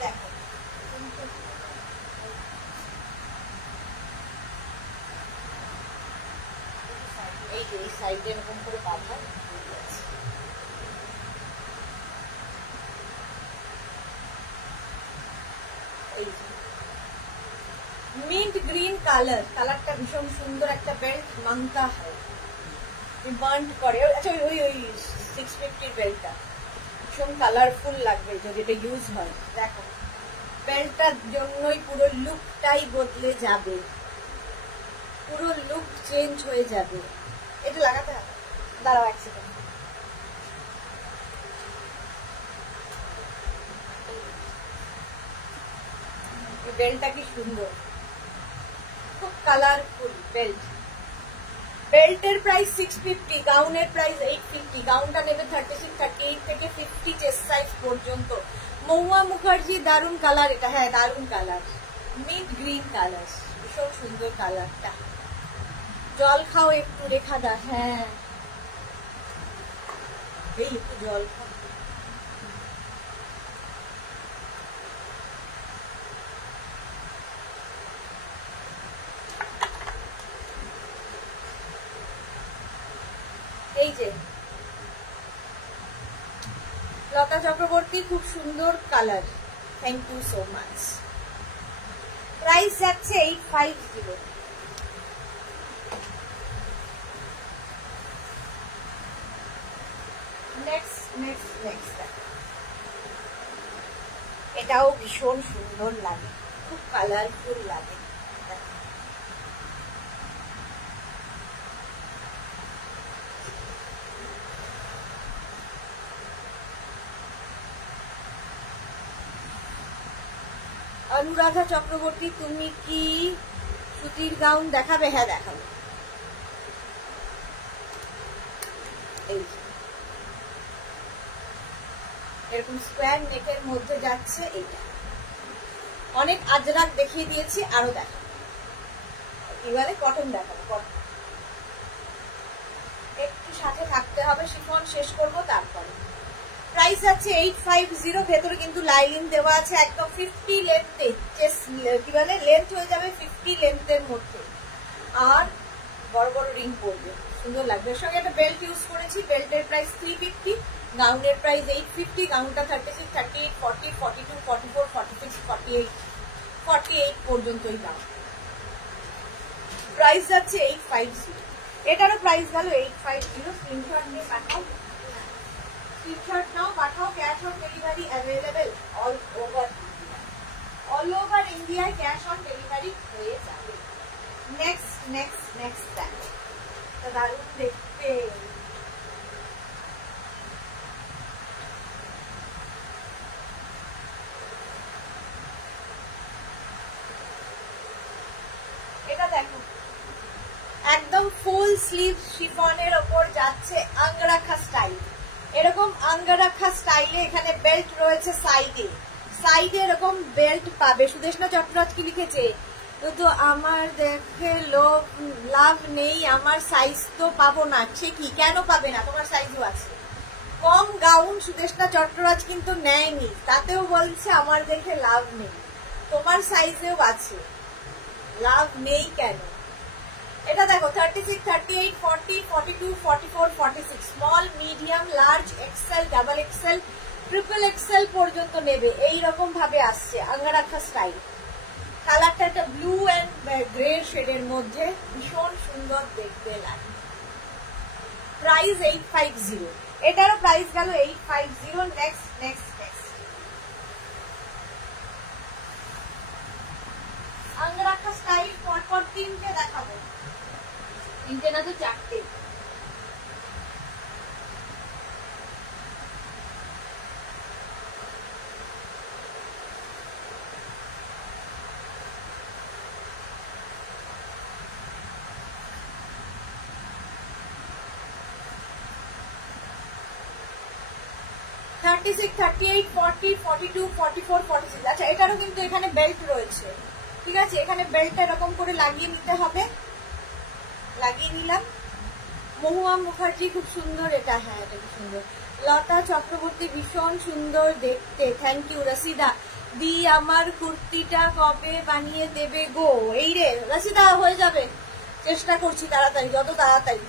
দেখো এই যে এই সাইডে এরকম করে বাঁধা মিন্ট গ্রিন কালার, কালারটা ভীষণ সুন্দর। একটা বেল্ট মানতা হয়, বার্ন করে। আচ্ছা ওই 650 বেল্টটা ভীষণ কালারফুল লাগবে যদি এটা ইউজ হয়। দেখো বেল্টটার জন্যই পুরো লুকটাই বদলে যাবে, পুরো লুক চেঞ্জ হয়ে যাবে। এটা লাগাতে হবে, দাঁড়াও 1 সেকেন্ড। বেল্টটা কি সুন্দর, খুব কালারফুল বেল্ট। বেল্টের প্রাইস 650, গাউনের প্রাইস 850। গাউনটা নেবে 36, 38 থেকে 50 চেস্ট সাইজ পর্যন্ত। মহুয়া মুখার্জি, দারুন কালার এটা। হ্যাঁ দারুন কালার, মিন্ট গ্রিন কালার, ভীষণ সুন্দর কালারটা। জল খাও একটু রেখাদা। হ্যাঁ এই একটু জল খাও। এই যে লতা চক্রবর্তী, খুব সুন্দর colour, thank you so much. Price যাচ্ছে 850। নেক্সট এটাও ভীষণ সুন্দর লাগে, খুব কালারফুল লাগে। অনুরাধা চক্রবর্তী, তুমি কি সুতির গাউন দেখাবে? হ্যাঁ দেখাবো। এই এরকম স্কোয়ার নেকের মধ্যে যাচ্ছে, এইটা অনেক আজরাক দেখিয়ে দিয়েছি, আরো দেখাবো। এবারে কটন দেখাবো, কটন একটু সাথে থাকতে হবে, শিফন শেষ করবো তারপরে। প্রাইস আছে 850। ভেতরে কিন্তু লাইলিন দেওয়া আছে, একদম 50 লেন্থে, কি বলে লেন্থ হয়ে যাবে 50 লেন্থের মধ্যে, আর বড় বড় রিং পড়বে, সুন্দর লাগবে। এর সঙ্গে একটা বেল্ট ইউজ করেছি। বেল্টের প্রাইস 350, গাউনের প্রাইস 850। গাউনটা 36, 38, 40, 42, 44, 46, 48 পর্যন্তই দাম। প্রাইস যাচ্ছে 850। এটারও প্রাইস গেল 850। স্ক্রিনশট নিয়ে পাঠাও, স্ক্রিনশট নাও, পাঠাও। Cash on delivery available all over India, all over ইন্ডিয়ায় ক্যাশ অন ডেলিভারি হয়ে যাবে। নেক্সট দেখো, দারুণ দেখতে। এটা দেখো একদম ফুল স্লিভ শিফনের ওপর যাচ্ছে আঙ্গরাখা স্টাইল। এরকম আঙ্গরাখা স্টাইলে এখানে বেল্ট রয়েছে সাইডে, সাইডে এরকম বেল্ট পাবে। সুদেষ্ণা চট্টরাজ কি লিখেছে, তো আমার দেখে লাভ নেই, আমার সাইজ তো পাবো না। সে কি, কেন পাবে না, তোমার সাইজও আছে। কম গাউন সুদেষ্ণা চট্টরাজ কিন্তু নেয়নি, তাতেও বলছে আমার দেখে লাভ নেই, তোমার সাইজেও আছে, লাভ নেই কেন। এটা দেখো 36, 38, 40, 42, 44, 46, small, medium, large, XL, double XL, triple XL পর্যন্ত নেবে। এইরকম ভাবে আসছে আঙ্গারাখা স্টাইল। কালারটা একটা ব্লু অ্যান্ড গ্রে শেডের মধ্যে, ভীষণ সুন্দর দেখতে লাগে। প্রাইস 850। এটারও প্রাইস গেল 850। নেক্সট তারপর 3টে দেখাবো, 3টে না তো 4টে। আচ্ছা এটারও কিন্তু এখানে বেল্ট রয়েছে, ঠিক আছে? এখানে বেল্ট এরকম করে লাগিয়ে নিতে হবে, লাগিয়ে নিলাম। মহুয়া মুখার্জি খুব সুন্দর এটা, হ্যাঁ এটা খুব সুন্দর। লতা চক্রবর্তী ভীষণ সুন্দর দেখতে, থ্যাংক ইউ। রসিদা দি আমার কুর্তিটা কবে বানিয়ে দেবে গো? এই রে রসিদা, হয়ে যাবে, চেষ্টা করছি তাড়াতাড়ি, যত তাড়াতাড়ি।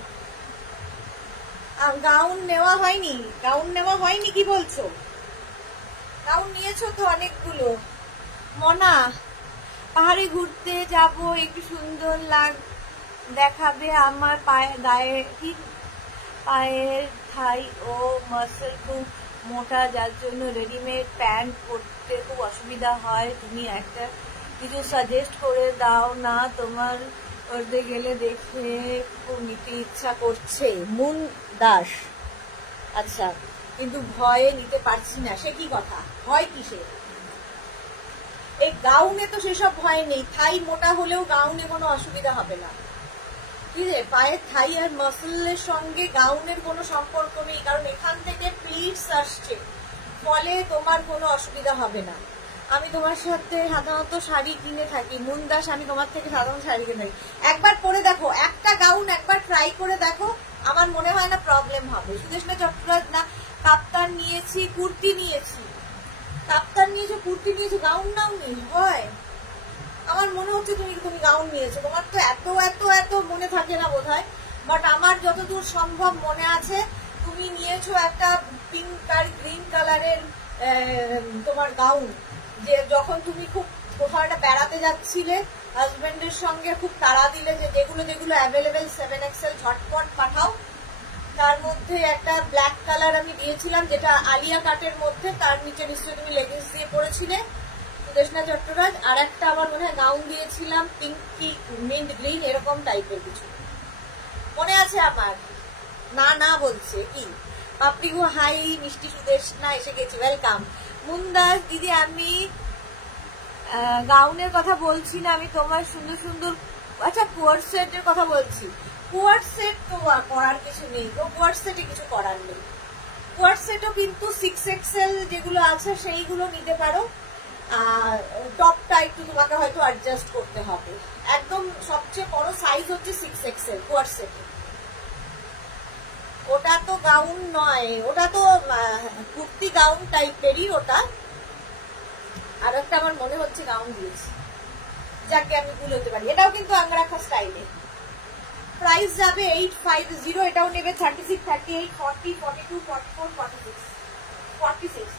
গাউন নেওয়া হয়নি, গাউন নেওয়া হয়নি কি বলছো? গাউন নিয়েছো তো অনেকগুলো। মনা, পাহাড়ে ঘুরতে যাব, একটু সুন্দর দেখাবে আমার গায়ে, পায়ের থাই ও মাসল খুব মোটা, যার জন্য রেডিমেড প্যান্ট পরতে খুব অসুবিধা হয়। তুমি একটা কিছু সাজেস্ট করে দাও না, তোমার করতে গেলে দেখে খুব নিতে ইচ্ছা করছে। মুন দাস, আচ্ছা কিন্তু ভয়ে নিতে পারছি না। সে কি কথা, ভয় কিসে? এই গাউনে তো সেসব ভয় নেই, থাই মোটা হলেও গাউনে কোনো অসুবিধা হবে না। কি রে, পায়ের থাই আর মাসলের সঙ্গে গাউনের কোনো সম্পর্ক নেই, কারণ এখান থেকে প্লিটস আসছে, ফলে তোমার কোনো অসুবিধা হবে না। আমি তোমার সাথে সাধারণত শাড়ি কিনে থাকি। মুন্দাস, আমি তোমার থেকে সাধারণত শাড়ি কিনে থাকি। একবার পরে দেখো, একটা গাউন একবার ট্রাই করে দেখো, আমার মনে হয় না প্রবলেম হবে। সুদেষ্ণা চট্টরাজ না, কাপ্তান নিয়েছি, কুর্তি নিয়েছি। কাপ্তান নিয়েছো, কুর্তি নিয়েছো, গাউন নাও নি হয়? আমার মনে হচ্ছে তুমি গাউন নিয়েছো। তোমার তো এত এত এত মনে থাকে না বোধহয়, বাট আমার যতদূর সম্ভব মনে আছে তুমি নিয়েছো একটা পিঙ্ক আর গ্রিন কালারের তোমার গাউন, যে যখন তুমি খুব কোথাও একটা বেড়াতে যাচ্ছিলে হাজবেন্ডের সঙ্গে, খুব তাড়া দিলে যে যেগুলো যেগুলো অ্যাভেলেবেল 7XL ঝটপট পাঠাও। তার মধ্যে একটা ব্ল্যাক কালার আমি দিয়েছিলাম, যেটা আলিয়া কাটের মধ্যে, তার নিচে নিশ্চয়ই তুমি লেগিংস দিয়ে পরেছিলে সুদেষ্ণা চট্টরাজ। আর একটা আমার মনে হয় গাউন দিয়েছিলাম পিঙ্ক কি মিন্ট গ্রিন এরকম টাইপের কিছু, মনে আছে আমার। না না বলছে কি পাপড়ি গো, হাই মিষ্টি সুদেষ্ণা এসে গেছি, ওয়েলকাম। মুন্দাস দিদি, আমি গাউনের কথা বলছি না, আমি তোমার সুন্দর সুন্দর, আচ্ছা কোয়ার সেটের কথা বলছি। কোয়ার সেট তো করার কিছু নেই তো, কোয়ার সেটে কিছু করার নেই। কোয়ার সেটও কিন্তু 6XL যেগুলো আছে সেইগুলো নিতে পারো। টপটা একটু তোমাকে হয়তো অ্যাডজাস্ট করতে হবে। একদম সবচেয়ে বড় সাইজ হচ্ছে 6XL কোয়ার সেটে। ওটা তো গাউন নয়, ওটা তো কুর্তি গাউন টাইপেরই ওটা। আর একটা আমার মনে হচ্ছে গাউন দিয়েছি, যাকে আমি ভুল হতে পারি। এটাও কিন্তু আঙ্গরাখা স্টাইলে। প্রাইস যাবে 850। এটাও নেবে 36, 38, 40, 42, 44, 46, 46।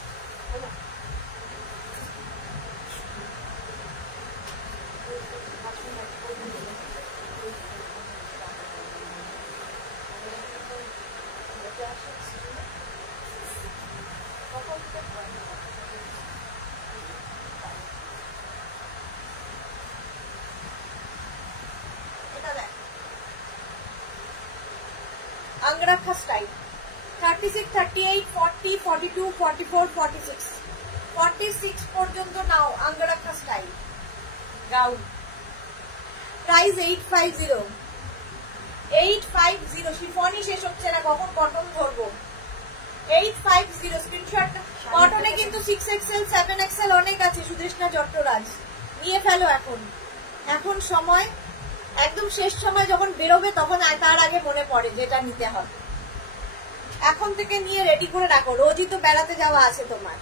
আঙ্গরাখা স্টাইল 36, 38, 40, 42, 44, 46, 46 পর্যন্ত নাও। আঙ্গরাখা স্টাইল গাউন, প্রাইস 850। 850 শিফনই শেষ হচ্ছে না, কখন কটন ধরবো। 850 স্ক্রিনশট। কটনে কিন্তু 6XL 7XL অনেক আছে সুদেষ্ণা চট্টরাজ, নিয়ে ফেলো এখন। এখন সময় একদম শেষ সময়, যখন বেরোবে তখন তার আগে মনে পড়ে যেটা নিতে হবে। এখন থেকে নিয়ে রেডি করে রাখো, রোজই তো বেড়াতে যাওয়া আছে তোমার।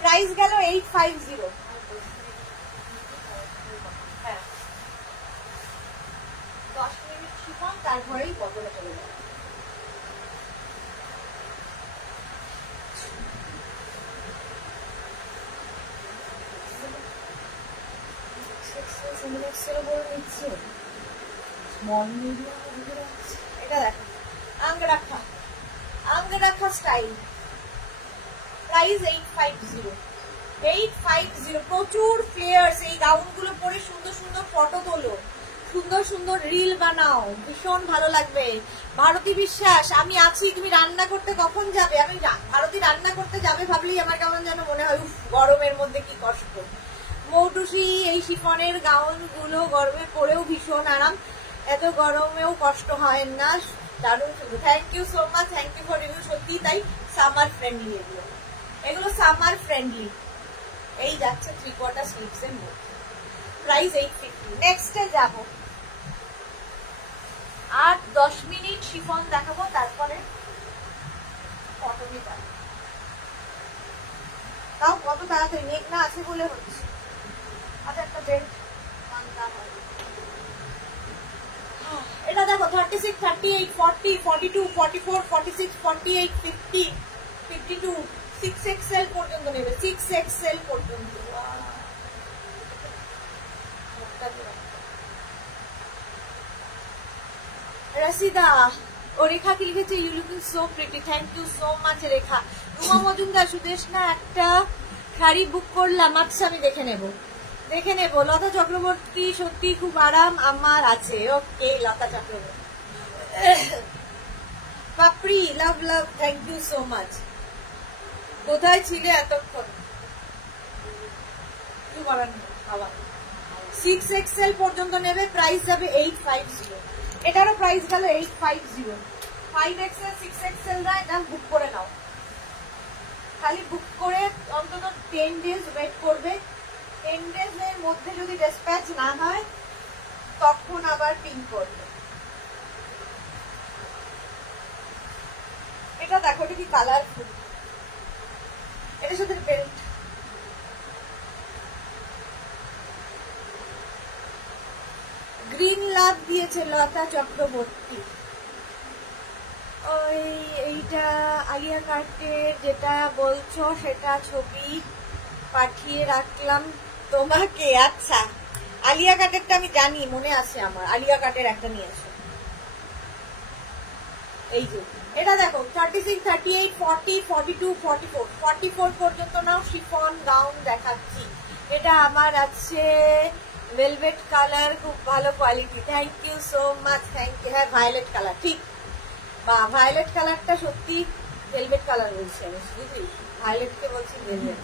প্রাইস গেল 850। হ্যাঁ 10 মিনিট শিফন, তারপরেই বদলে চলে যাবে। এটা দেখো আঙ্গরাখা, আঙ্গরাখা স্টাইল, প্রাইস 850। 850 প্রচুর ফ্লেয়ার্স। এই গাউনগুলো পরে সুন্দর সুন্দর ফটো তোলো, সুন্দর সুন্দর রিল বানাও, ভীষণ ভালো লাগবে। ভারতী বিশ্বাস, আমি আছি, তুমি রান্না করতে কখন যাবে? আমি ভারতী রান্না করতে যাবে ভাবলেই আমার কেমন যেন মনে হয়, গরমের মধ্যে কি কষ্ট। মৌটুসি, এই শিফনের গাউন গুলো গরমে পরেও ভীষণ আরাম, এত গরমেও কষ্ট হয় না, দারুণ সুন্দর। Thank you so much, thank you for review. সত্যি তাই, সামার ফ্রেন্ডলি এগুলো, এগুলো সামার ফ্রেন্ডলি। এই যাচ্ছে 3/4 স্লিভস এর মধ্যে, প্রাইস 850। নেক্সটে যাবো, 8-10 মিনিট শিফন দেখাবো, তারপরে কটনে যাবো। তাও কত তাড়াতাড়ি, মেঘ না আছে বলে হচ্ছে। আচ্ছা, একটা বেল্ট আনতে হবে। এটা দেখো 36, 38, 40, 42, 44, 46, 48, 50, 52, 6XL পর্যন্ত নেবে, 6XL পর্যন্ত। রাশিদা, ও রেখা কি লিখেছে, you looking so pretty, thank you so much Rekha. Ruma Majumdar, Sudeshna একটা শাড়ি বুক করলাম, আচ্ছা আমি দেখে নেব। লতা চক্রবর্তী, সত্যি খুব আরাম আমার আছে। ওকে লতা চক্রবর্তী, পাপড়ি লাভ লাভ, থ্যাংক ইউ সো মাচ। কোথায় ছিলে এতক্ষণ? 6XL পর্যন্ত নেবে, প্রাইস যাবে 850। এটারও প্রাইস গেল 850। 5XL 6XL না, এটা বুক করে নাও, খালি বুক করে অন্তত 10 ডেজ ওয়েট করবে। 10 ডেজ এর মধ্যে যদি ডিসপ্যাচ না হয় তখন আবার পিন করবে। এটা দেখো, এটা কি কালারফুল, এটার সাথে বেল্ট। গ্রিন লাভ দিয়েছে লতা চক্রবর্তী। ওই এইটা আলিয়া কাটের যেটা বলছো সেটা ছবি পাঠিয়ে রাখলাম তোমাকে। আচ্ছা, আলিয়া কাটেরটা আমি জানি, মনে আছে আমার, আলিয়া কাটের একটা নিয়েছো। এই যে এটা দেখো 36, 38, 40, 42, 44, 44 পর্যন্ত নাও, শিফন গাউন দেখাচ্ছি। এটা আমার আছে ভেলভেট কালার, খুব ভালো quality, thank you so much, thank you. হ্যাঁ, ভায়োলেট কালার, ঠিক, বা ভায়োলেট কালারটা সত্যি ভেলভেট কালার বলছি আমি, বুঝলি, ভায়োলেটকে বলছি ভেলভেট।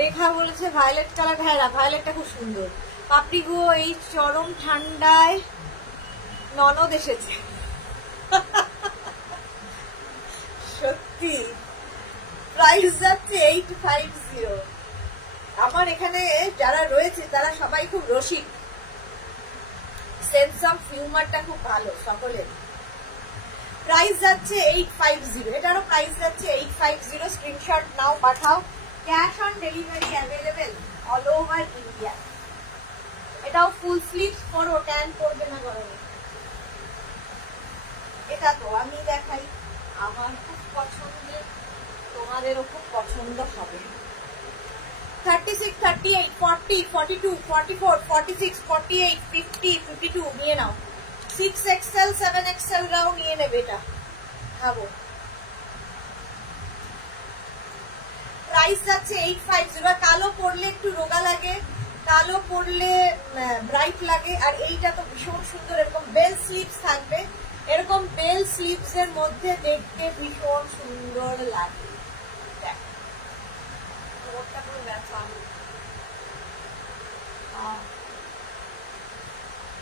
রেখা বলেছে ভায়োলেট কালার, হ্যাঁ ভায়োলেটটা খুব সুন্দর। পাপড়ি গো, এই চরম ঠান্ডায় ননদ এসেছে, সত্যি। প্রাইস যাচ্ছে 850। আমার এখানে যারা রয়েছে তারা সবাই খুব রসিক, সেন্স অফ হিউমারটা খুব ভালো সকলের। প্রাইস যাচ্ছে 850, এটারও প্রাইস যাচ্ছে 850। স্ক্রিনশট নাও, পাঠাও, cash on delivery available all over India. এটাও ফুল স্লিভ করো, ট্যান করবে না গরমে। এটা তো আমি দেখাই, আমার খুব পছন্দের, তোমাদেরও খুব পছন্দ হবে। 36, 38, 40, 42, 44, 46, 48, 50, 52 নিয়ে নাও। 6XL 7XL রাও নিয়ে নেবে, এটা ভাবো। প্রাইস যাচ্ছে 850। কালো পরলে একটু রোগা লাগে, কালো পরলে ব্রাইট লাগে, আর এইটা তো ভীষণ সুন্দর, এরকম বেল স্লিভস থাকবে, এরকম বেল স্লিভস এর মধ্যে দেখতে ভীষণ সুন্দর লাগে।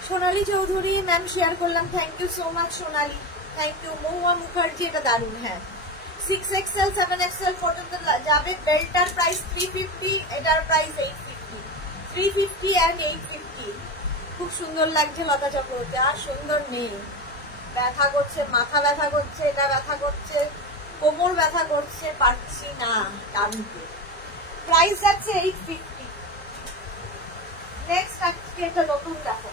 সোনালী চৌধুরী ম্যাম শেয়ার করলাম, thank you so much Sonali, thank you. Mahua Mukherjee, এটা দারুণ। হ্যাঁ, 6XL 7XL পর্যন্ত যাবে। বেল্টার প্রাইস 350, এটার প্রাইস 850। 350 and 850। খুব সুন্দর লাগছে লতা চক্রবর্তী, আর সুন্দর নেই। ব্যথা করছে, মাথা ব্যথা করছে, এটা ব্যথা করছে, কোমর ব্যথা করছে, পারছি না টানতে। প্রাইস যাচ্ছে 850। নেক্সট আজকে একটা নতুন দেখো,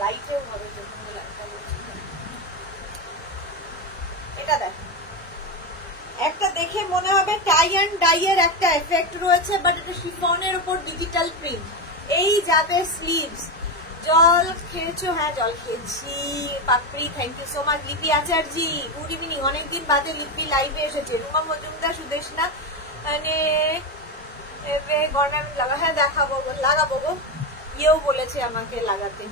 লাইটেও হবে, এটা দেখ, একটা দেখে মনে হবে টাই টাই অ্যান্ড ডাই এর একটা এফেক্ট রয়েছে, বাট এটা শিফনের উপর ডিজিটাল প্রিন্ট। এই যাদের স্লিভস, জল খেয়েছো? হ্যাঁ জল খেয়েছি। পাপড়ি থ্যাংক ইউ সো মাচ। লিপি আচার্যি গুড ইভিনিং, অনেকদিন বাদে লিপি লাইভে এসেছে। রুমা মজুমদার, সুদেশনা মানে গয়না লাগা, হ্যাঁ দেখাবো, লাগাবো গো, ইয়েও বলেছে আমাকে লাগাতে।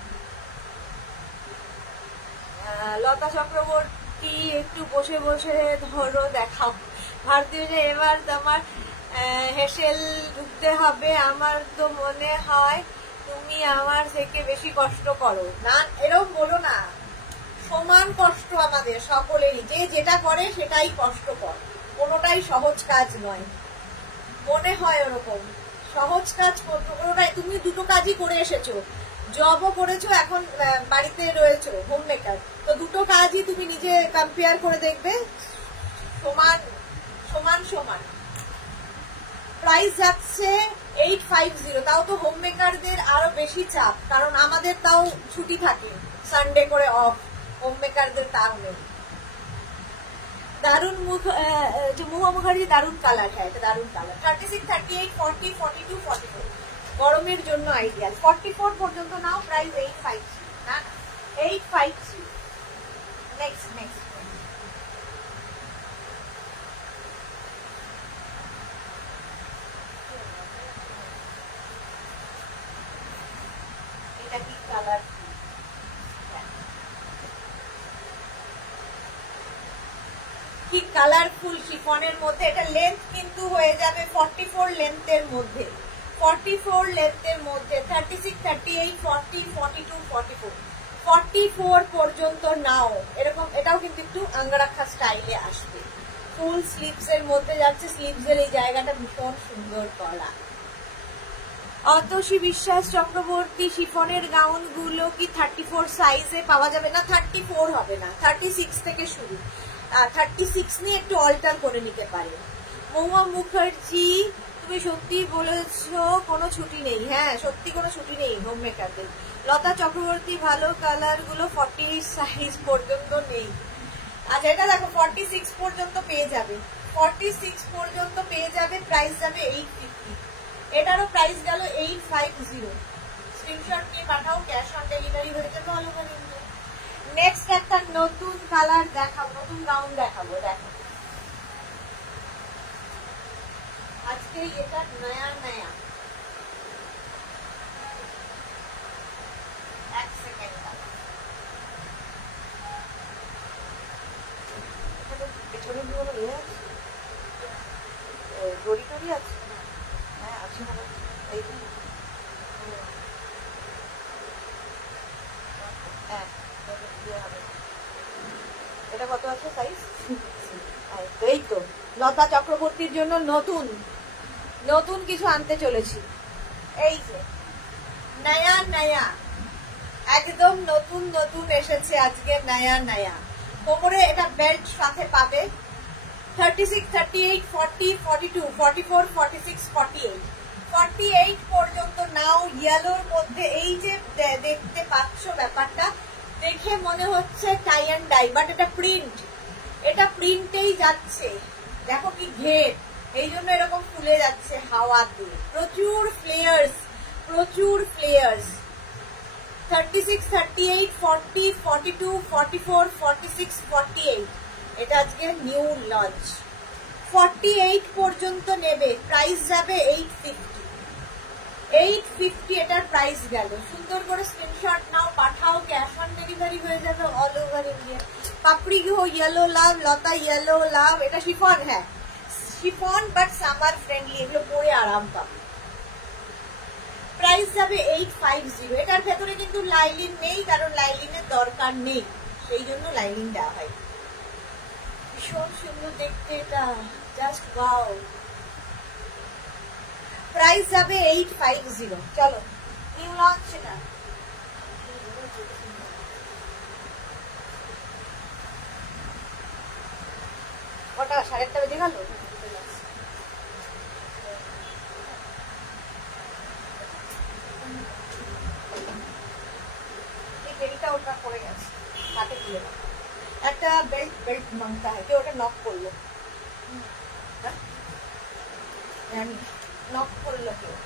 লতা চক্রবর্তী একটু বসে বসে ধরো দেখাও। ভারতীয় যে এবার তোমার হেসেল ঢুকতে হবে, আমার তো মনে হয় তুমি আমার থেকে বেশি কষ্ট করো। না এরকম বলো না, সমান কষ্ট আমাদের সকলেরই, যে যেটা করে সেটাই কষ্টকর, কোনোটাই সহজ কাজ নয়। মনে হয় ওরকম সহজ কাজ কোনোটাই। তুমি দুটো কাজই করে এসেছো, জবও করেছো, এখন বাড়িতে রয়েছো হোম মেকার, তো দুটো কাজই তুমি নিজে কম্পেয়ার করে দেখবে, সমান সমান সমান। প্রাইস যাচ্ছে 850, তাও তো হোম মেকারদের আরো বেশি চাপ, কারণ আমাদের তাও ছুটি থাকে, সানডে করে অফ, হোম মেকারদের তাও নেই। দারুন মুহা মুখার্জি, দারুন কালার, হ্যাঁ এটা দারুন কালার। 36, 38, 40, 42, 44 গরমের জন্য আইডিয়াল। 44 পর্যন্ত নাও, প্রাইস 850 না 850। নেক্সট নেক্সট এটা কি কালার? কি কালারফুল শিফনের মধ্যে। এটা লেন্থ কিন্তু হয়ে যাবে 44 লেন্থের মধ্যে, 44 লেন্থের মধ্যে। 36, 38, 40, 42, 44 44 পর্যন্ত নাও এরকম। এটাও কিন্তু একটু আঙ্গারাখা স্টাইলে আসবে, ফুল স্লিভস এর মধ্যে যাচ্ছে। স্লিভস এর এই জায়গাটা ভীষণ সুন্দর করা। অতসী বিশ্বাস চক্রবর্তী, শিফনের গাউন গুলো কি 34 সাইজে পাওয়া যাবে? না 34 হবে না, 36 থেকে শুরু। 36 নিয়ে একটু অল্টার করে নিতে পারে। মহুয়া মুখার্জি, তুমি সত্যি বলেছো কোনো ছুটি নেই। হ্যাঁ সত্যি কোনো ছুটি নেই হোম মেকারদের। লতা চক্রবর্তী, ভালো কালার গুলো 48 সাইজ পর্যন্ত নেই। আচ্ছা এটা দেখো 46 পর্যন্ত পেয়ে যাবে, 46 পর্যন্ত পেয়ে যাবে। প্রাইস যাবে 850, এটারও প্রাইস গেল 850। স্ক্রিনশট নিয়ে পাঠাও, ক্যাশ অন ডেলিভারি হয়ে যাবে অল ওভার ইন্ডিয়া। নেক্সট একটা নতুন কালার দেখাবো, নতুন গাউন দেখাবো। দেখো আজকে এটা নয়া নয়া, এক সেকেন্ড পেছনে কি কোনো ইয়ে আছে, দড়ি টড়ি আছে? হ্যাঁ আছে, এই হ্যাঁ এটা কত আছে সাইজ? এই তো লতা চক্রবর্তীর জন্য নতুন নতুন কিছু আনতে চলেছি। এই যে নয়া নয়া, একদম নতুন নতুন এসেছে আজকে, নয়া নয়া। কোমরে এটা বেল্ট সাথে পাবে। 36, 38, 40, 42, 44, 46, 48 48 পর্যন্ত নাও। ইয়েলোর মধ্যে এই যে দেখতে পাচ্ছ ব্যাপারটা দেখে মনে হচ্ছে টাই অ্যান্ড ডাই, বাট এটা প্রিন্ট, এটা প্রিন্টেই যাচ্ছে। দেখো কি ঘের, এই জন্য এরকম ফুলে যাচ্ছে হাওয়াতে। প্রচুর ফ্লেয়ার্স, প্রচুর ফ্লেয়ার্স। 36, 38, 40, 42, 44, 46, 48 এটা আজকে নিউ লঞ্চ। 48 পর্যন্ত নেবে, প্রাইস যাবে 850। 850 এটার প্রাইস গেল। সুন্দর করে স্ক্রিনশট নাও, পাঠাও, ক্যাশ অন ডেলিভারি হয়ে যাবে অল ওভার ইন্ডিয়া। পাপড়ি গো ইয়েলো লাভ, লতা ইয়েলো লাভ। এটা শিফন, হ্যাঁ শিফন বাট সামার ফ্রেন্ডলি, এগুলো পরে আরাম পাবে। প্রাইস যাবে 850। এটার ভেতরে কিন্তু লাইলিন নেই, কারণ লাইলিনের দরকার নেই, সেই জন্য লাইলিন দেওয়া হয়। ভীষণ সুন্দর দেখতে এটা, জাস্ট ওয়াও। প্রাইস যাবে 850। চলো নিউ লঞ্চ সেটা। কটা? 8:30 বেজে গেল। এই বেলটা ওটা পড়ে গেছে, হাতে তুলে না। একটা বেল্ট মাংটা হয়, কেউ ওটা নক করলো। জানি নক করলো কেউ।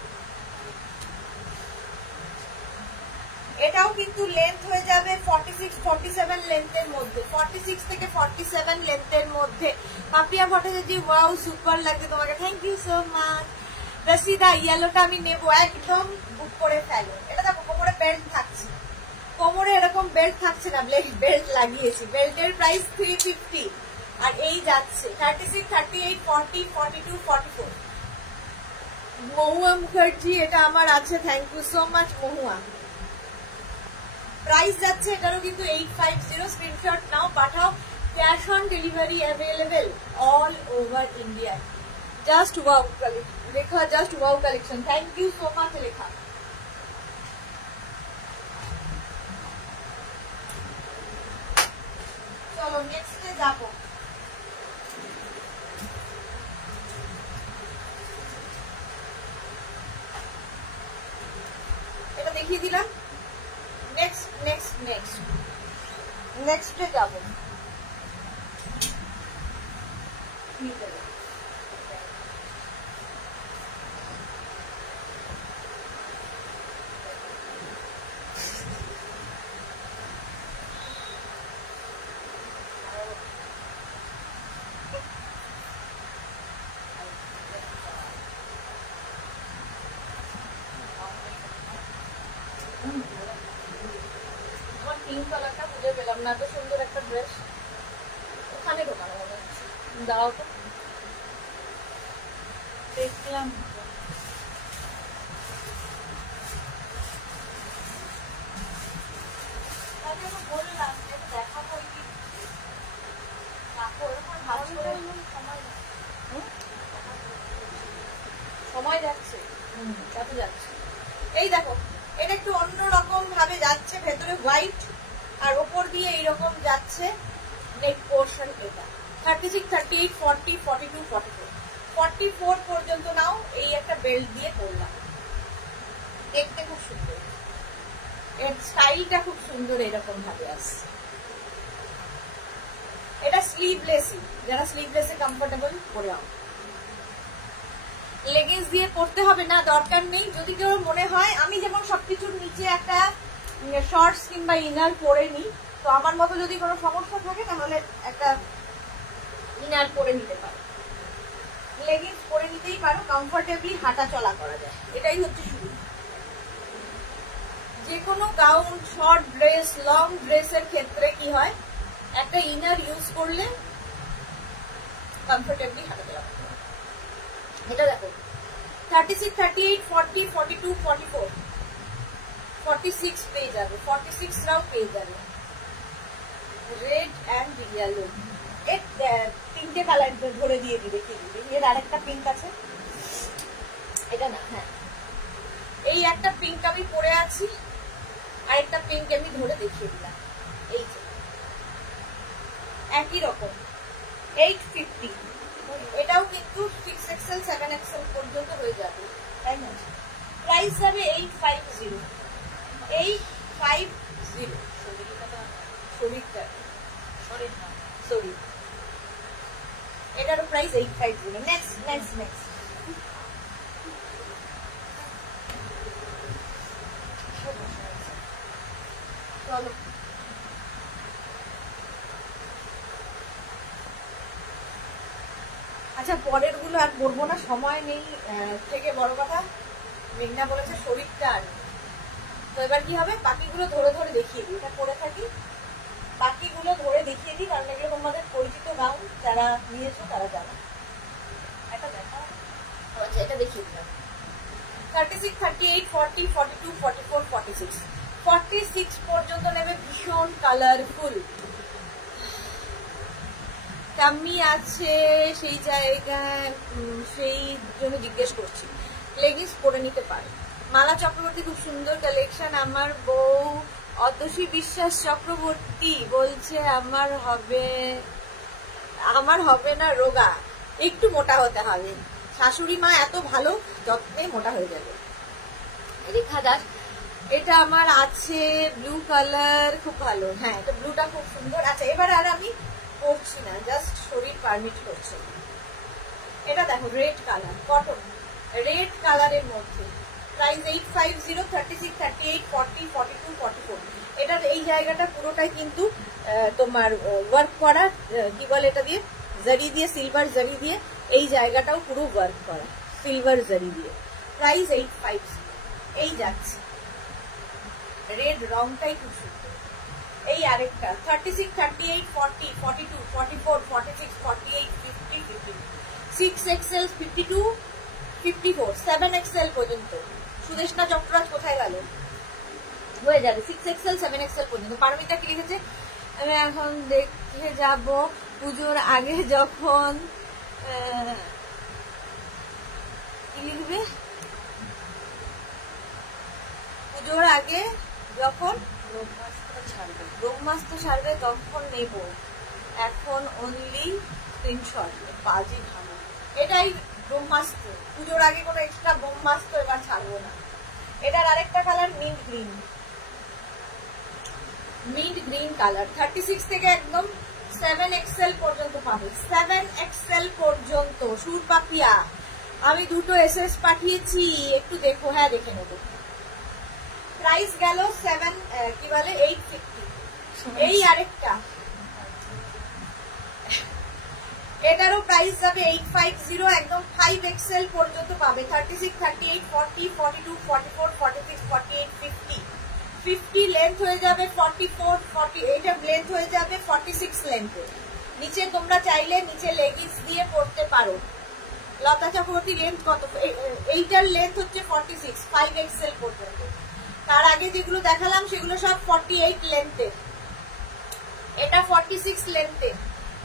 এটাও কিন্তু লেন্থ হয়ে যাবে 46-47 লেন্থের মধ্যে, 46 থেকে 47 লেন্থের মধ্যে। পাপিয়া ভট্টাচার্য, ওয়াও সুপার লাগছে তোমাকে, thank you so much. Rashida, ইয়েলোটা আমি নেবো, একদম বুক করে ফেলো। এটা দেখো কোমরে বেল্ট থাকছে, কোমরে এরকম বেল্ট থাকছে না, বেল্ট লাগিয়েছি। বেল্টের প্রাইস 350 আর এই যাচ্ছে 36, 38, 40, 42, 44। মহুয়া মুখার্জি, এটা আমার আছে, thank you so much Mahua. Price যাচ্ছে এটারও কিন্তু 850। স্ক্রিনশট নাও, পাঠাও। Cash on delivery available all over India. Just wow Lekha, just wow collection, thank you so much Lekha. চলো নেক্সটে যাবো। এটা দেখিয়ে দিলাম। নেক্সটে যাবো। আমার পিঙ্ক কালারটা খুঁজে পেলাম না, এত সুন্দর একটা ড্রেস ওখানে ঢোকানো মনে হচ্ছে। দাও তো দেখলাম। বললাম দেখাবো সময় যাচ্ছে, কত যাচ্ছে। এই দেখো এটা একটু অন্যরকম ভাবে যাচ্ছে, ভেতরে হোয়াইট আর ওপর দিয়ে এইরকম যাচ্ছে নেক পোর্শন। এটা 36, 38, 40, 42, 44, 44 পর্যন্ত নাও। এই একটা বেল্ট দিয়ে করলাম, দেখতে খুব সুন্দর, এর স্টাইলটা খুব সুন্দর, এরকম ভাবে আসছে। এটা স্লিভলেসই, যারা স্লিভলেসে কমফোর্টেবল করে আও। লেগিংস দিয়ে পড়তে হবে না, দরকার নেই। যদি কেউ মনে হয়, আমি যেমন সবকিছুর নিচে একটা শর্টস কিংবা ইনার পরে নিই, তো আমার মতো যদি কোনো সমস্যা থাকে তাহলে একটা ইনার পরে নিতে পারো, লেগিংস পরে নিতেই পারো, কমফোর্টেবলি হাঁটা চলা করা যায়। এটাই হচ্ছে শুরু। যে কোনো গাউন, শর্ট ড্রেস, লং ড্রেসের ক্ষেত্রে কি হয়, একটা ইনার ইউজ করলে কমফোর্টেবলি হাঁটা চলা করতে হয়। এটা দেখো 36, 38, 40, 42, 44, 46 পেয়ে যাবে, 46 রাও পেয়ে যাবে। রেড অ্যান্ড ইয়েলো, তিনটে কালার ধরে দিয়ে দিবে, কি দিবে। এর আরেকটা পিঙ্ক আছে, এটা না, হ্যাঁ এই একটা পিঙ্ক আমি পরে আছি, আরেকটা পিঙ্ক আমি ধরে দেখিয়ে দিলাম। এই যে একই রকম 850। এটাও কিন্তু 6XL 7XL পর্যন্ত হয়ে যাবে, তাই না। প্রাইস যাবে 850। 850 সরি, এটারও প্রাইস 850। নেক্সট চলো। আচ্ছা পরের গুলো আর করবো না, সময় নেই। থেকে বড় কথা মেঘনা বলেছে শরীরটা আর, তো এবার কি হবে, বাকিগুলো ধরে ধরে দেখিয়ে দিই। এটা করে থাকি, বাকিগুলো ধরে দেখিয়ে দিই, কারণ এগুলো তোমাদের পরিচিত গাউন, যারা নিয়েছো তারা জানো। এটা দেখা, আচ্ছা এটা দেখিয়ে দিলাম। 36, 38, 40, 42, 44, 46, 46 পর্যন্ত নেবে। ভীষণ কালারফুল, কামি আছে সেই জায়গায়, সেই জন্য জিজ্ঞেস করছি। লেগিংস পরে নিতে পারে। মালা চক্রবর্তী, খুব সুন্দর কালেকশন। আমার বউ অতসী বিশ্বাস চক্রবর্তী বলছে আমার হবে না রোগা, একটু মোটা হতে হবে। শাশুড়ি মা এত ভালো যত্নে মোটা হয়ে যাবে। রেখা দাস, এটা আমার আছে ব্লু কালার, খুব ভালো। হ্যাঁ এটা ব্লুটা খুব সুন্দর। আচ্ছা এবার আর আমি পরছি না, জাস্ট শরীর পারমিট করছে। এটা দেখো রেড কালার, কটন, রেড কালারের মধ্যে, প্রাইস 850, 36, 38, 40, 42, 44। এটার এই জায়গাটা পুরোটাই কিন্তু তোমার ওয়ার্ক করা, কি বলে এটা দিয়ে, জারি দিয়ে, সিলভার জারি দিয়ে, এই জায়গাটাও পুরো ওয়ার্ক করা সিলভার জারি দিয়ে। প্রাইস 850। এই যাচ্ছে রেড রংটাই খুব সুন্দর। এই আরেকটা 36, 38, 40, 42, 44, 46, 48, 50, 52, 6XL, 52, 54, 7XL পর্যন্ত। সুদেশনা চক্ররাজ কোথায় গেল? হয়ে যাবে 6XL, 7XL পর্যন্ত। পারমিতা কি লিখেছে? আমি এখন দেখে যাব পুজোর আগে যখন কি লিখবে, পুজোর আগে যখন ব্রহ্মাস্ত্র ছাড়বে তখন নেব, এখন অনলি স্ক্রিনশট। বাজি ভালো, এটাই ব্রহ্মাস্ত্র। পুজোর আগে কোনো এক্সট্রা ব্রহ্মাস্ত্র এবার ছাড়বো না। এটার আরেকটা colour mint green, mint green colour. 36 থেকে একদম 7XL পর্যন্ত পাবে, 7XL পর্যন্ত। সুর পাপিয়া আমি দুটো এসএস পাঠিয়েছি, একটু দেখো। হ্যাঁ দেখে নেবো। প্রাইস গেল 7 কি বলে 850। এই আরেকটা, এটারও প্রাইস যাবে 850, একদম 5XL পর্যন্ত পাবে। 36, 38, 40, 42, 44, 46, 48, 50, 50 লেন্থ হয়ে যাবে 44, 40, এইটা লেন্থ হয়ে যাবে 46 লেন্থে। নিচে তোমরা চাইলে নিচে লেগিংস দিয়ে পড়তে পারো। লতা চক্রবর্তী লেন্থ কত? এইটার লেন্থ হচ্ছে 46, 5XL পর্যন্ত। তার আগে যেগুলো দেখালাম সেগুলো সব 48 লেন্থে, এটা 46 লেন্থে,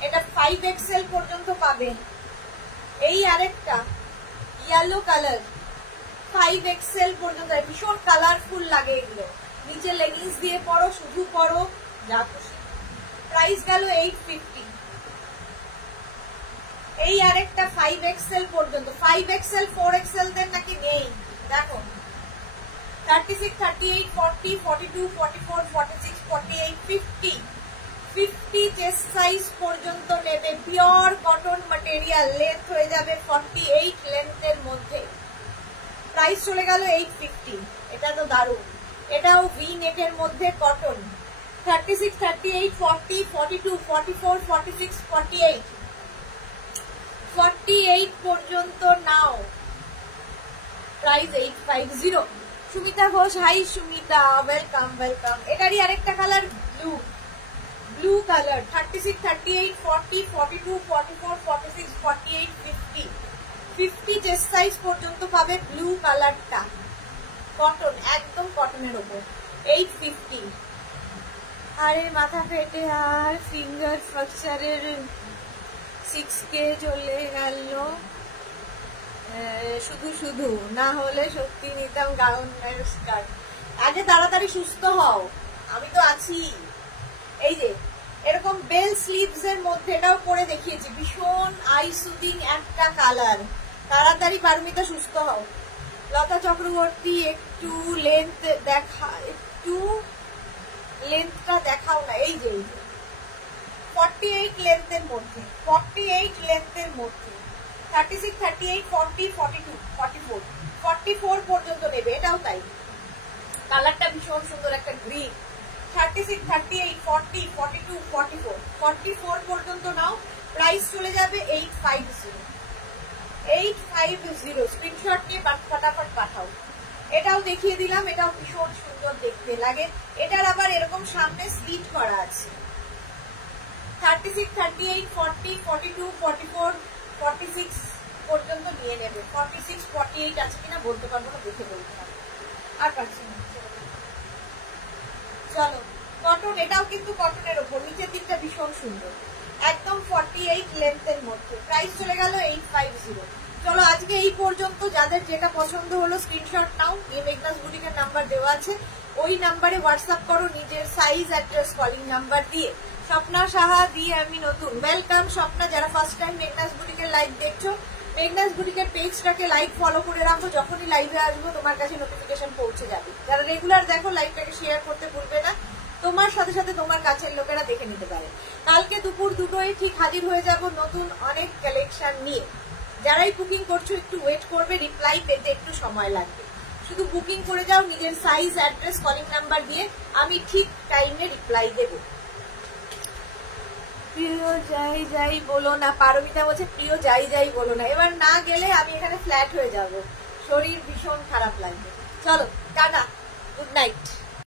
এটা 5XL পর্যন্ত পাবে। এই আরেকটা ইয়েলো কালার 5XL পর্যন্ত, ভীষণ কালারফুল লাগে এগুলো। নিচে লেগিংস দিয়ে পরো, শুধু পরো, যা খুশি। প্রাইস গেল 850। এই আরেকটা 5XL পর্যন্ত, 5XL 4XL দের নাকি নেই, দেখো। 36, 38, 40, 42, 44, 46, 48, 50, 50 চেস্ট সাইজ পর্যন্ত নেবে। পিওর কটন ম্যাটেরিয়াল, লেন্থ হয়ে যাবে 48 লেন্থের মধ্যে। প্রাইস চলে গেল 850। এটা তো দারুণ, এটাও ভি নেটের মধ্যে কটন। 36, 38, 40, 42, 44, 46, 48, 48 পর্যন্ত নাও। Price 850। Sumita Ghosh, hi Sumita, welcome welcome. এটারই আরেকটা colour blue, blue colour. 36, 38, 40, 42, 44, 46, 48, 50, 50 chest size পর্যন্ত পাবে ব্লু কালারটা। কটন, একদম কটনের ওপর। 850। আরে মাথা ফেটে আর ফিঙ্গার ফ্র্যাকচারের 6K চলে গেল। শুধু শুধু না হলে সত্যি নিতাম গাউনের স্কার্ট। আগে তাড়াতাড়ি সুস্থ হও, আমি তো আছি। এই যে এরকম বেল স্লিভস এর মধ্যে, এটাও পরে দেখিয়েছি, ভীষণ আই সুদিং একটা কালার। তাড়াতাড়ি পারমিতা সুস্থ হও। লতা চক্রবর্তী একটু লেন্থ দেখা, একটু লেন্থটা দেখাও না। এই যে 48 লেন্থের মধ্যে, 48 লেন্থের মধ্যে। 36, 38, 40, 42, 44, 44 পর্যন্ত নেবে। এটাও তাই, কালারটা ভীষণ সুন্দর একটা গ্রিন। 36, 38, 40, 42, 44, 44 পর্যন্ত নাও। প্রাইস চলে যাবে 850। 850 স্ক্রিনশট নিয়ে ফটাফট পাঠাও। এটাও দেখিয়ে দিলাম, এটাও ভীষণ সুন্দর দেখতে লাগে। এটার আবার এরকম সামনে স্লিট করা আছে। 36, 38, 40, 42, 44, 46 পর্যন্ত নিয়ে নেবে। 46, 48 আছে কিনা বলতে পারবো না, দেখে বলতে পারবো। আর পারছি না। চলো কটন, এটাও কিন্তু কটনের ওপর, নিচের দিকটা ভীষণ সুন্দর, একদম 48 লেন্থের মধ্যে। প্রাইস চলে গেল 850। চলো আজকে এই পর্যন্ত। যাদের যেটা পছন্দ হলো স্ক্রিনশট নাও, মেঘনাস বুটিকের নাম্বার দেওয়া আছে, ওই নাম্বারে হোয়াটসঅ্যাপ করো নিজের সাইজ, অ্যাড্রেস, কলিং নাম্বার দিয়ে। স্বপ্না সাহা দিয়ে আমি নতুন। ওয়েলকাম স্বপ্না। যারা ফার্স্ট টাইম মেঘনাস বুটিকের লাইভ দেখছো, মেঘনাস বুটিকের পেজটাকে লাইক ফলো করে রাখো, যখনই লাইভে আসবো তোমার কাছে নোটিফিকেশন পৌঁছে যাবে। যারা রেগুলার দেখো, লাইভটাকে শেয়ার করতে ভুলবে না, তোমার সাথে সাথে তোমার কাছের লোকেরা দেখে নিতে পারে। কালকে দুপুর 2টোয় ঠিক হাজির হয়ে যাব নতুন অনেক কালেকশন নিয়ে। যারাই বুকিং করছো একটু ওয়েট করবে, রিপ্লাই পেতে একটু সময় লাগবে। শুধু বুকিং করে যাও নিজের সাইজ, অ্যাড্রেস, কলিং নাম্বার দিয়ে, আমি ঠিক টাইমে রিপ্লাই দেবো। প্রিয় যাই যাই বলো না, পারমিতা বলছে প্রিয় যাই যাই বলো না। এবার না গেলে আমি এখানে ফ্ল্যাট হয়ে যাব, শরীর ভীষণ খারাপ লাগবে। চলো টাটা, গুড নাইট।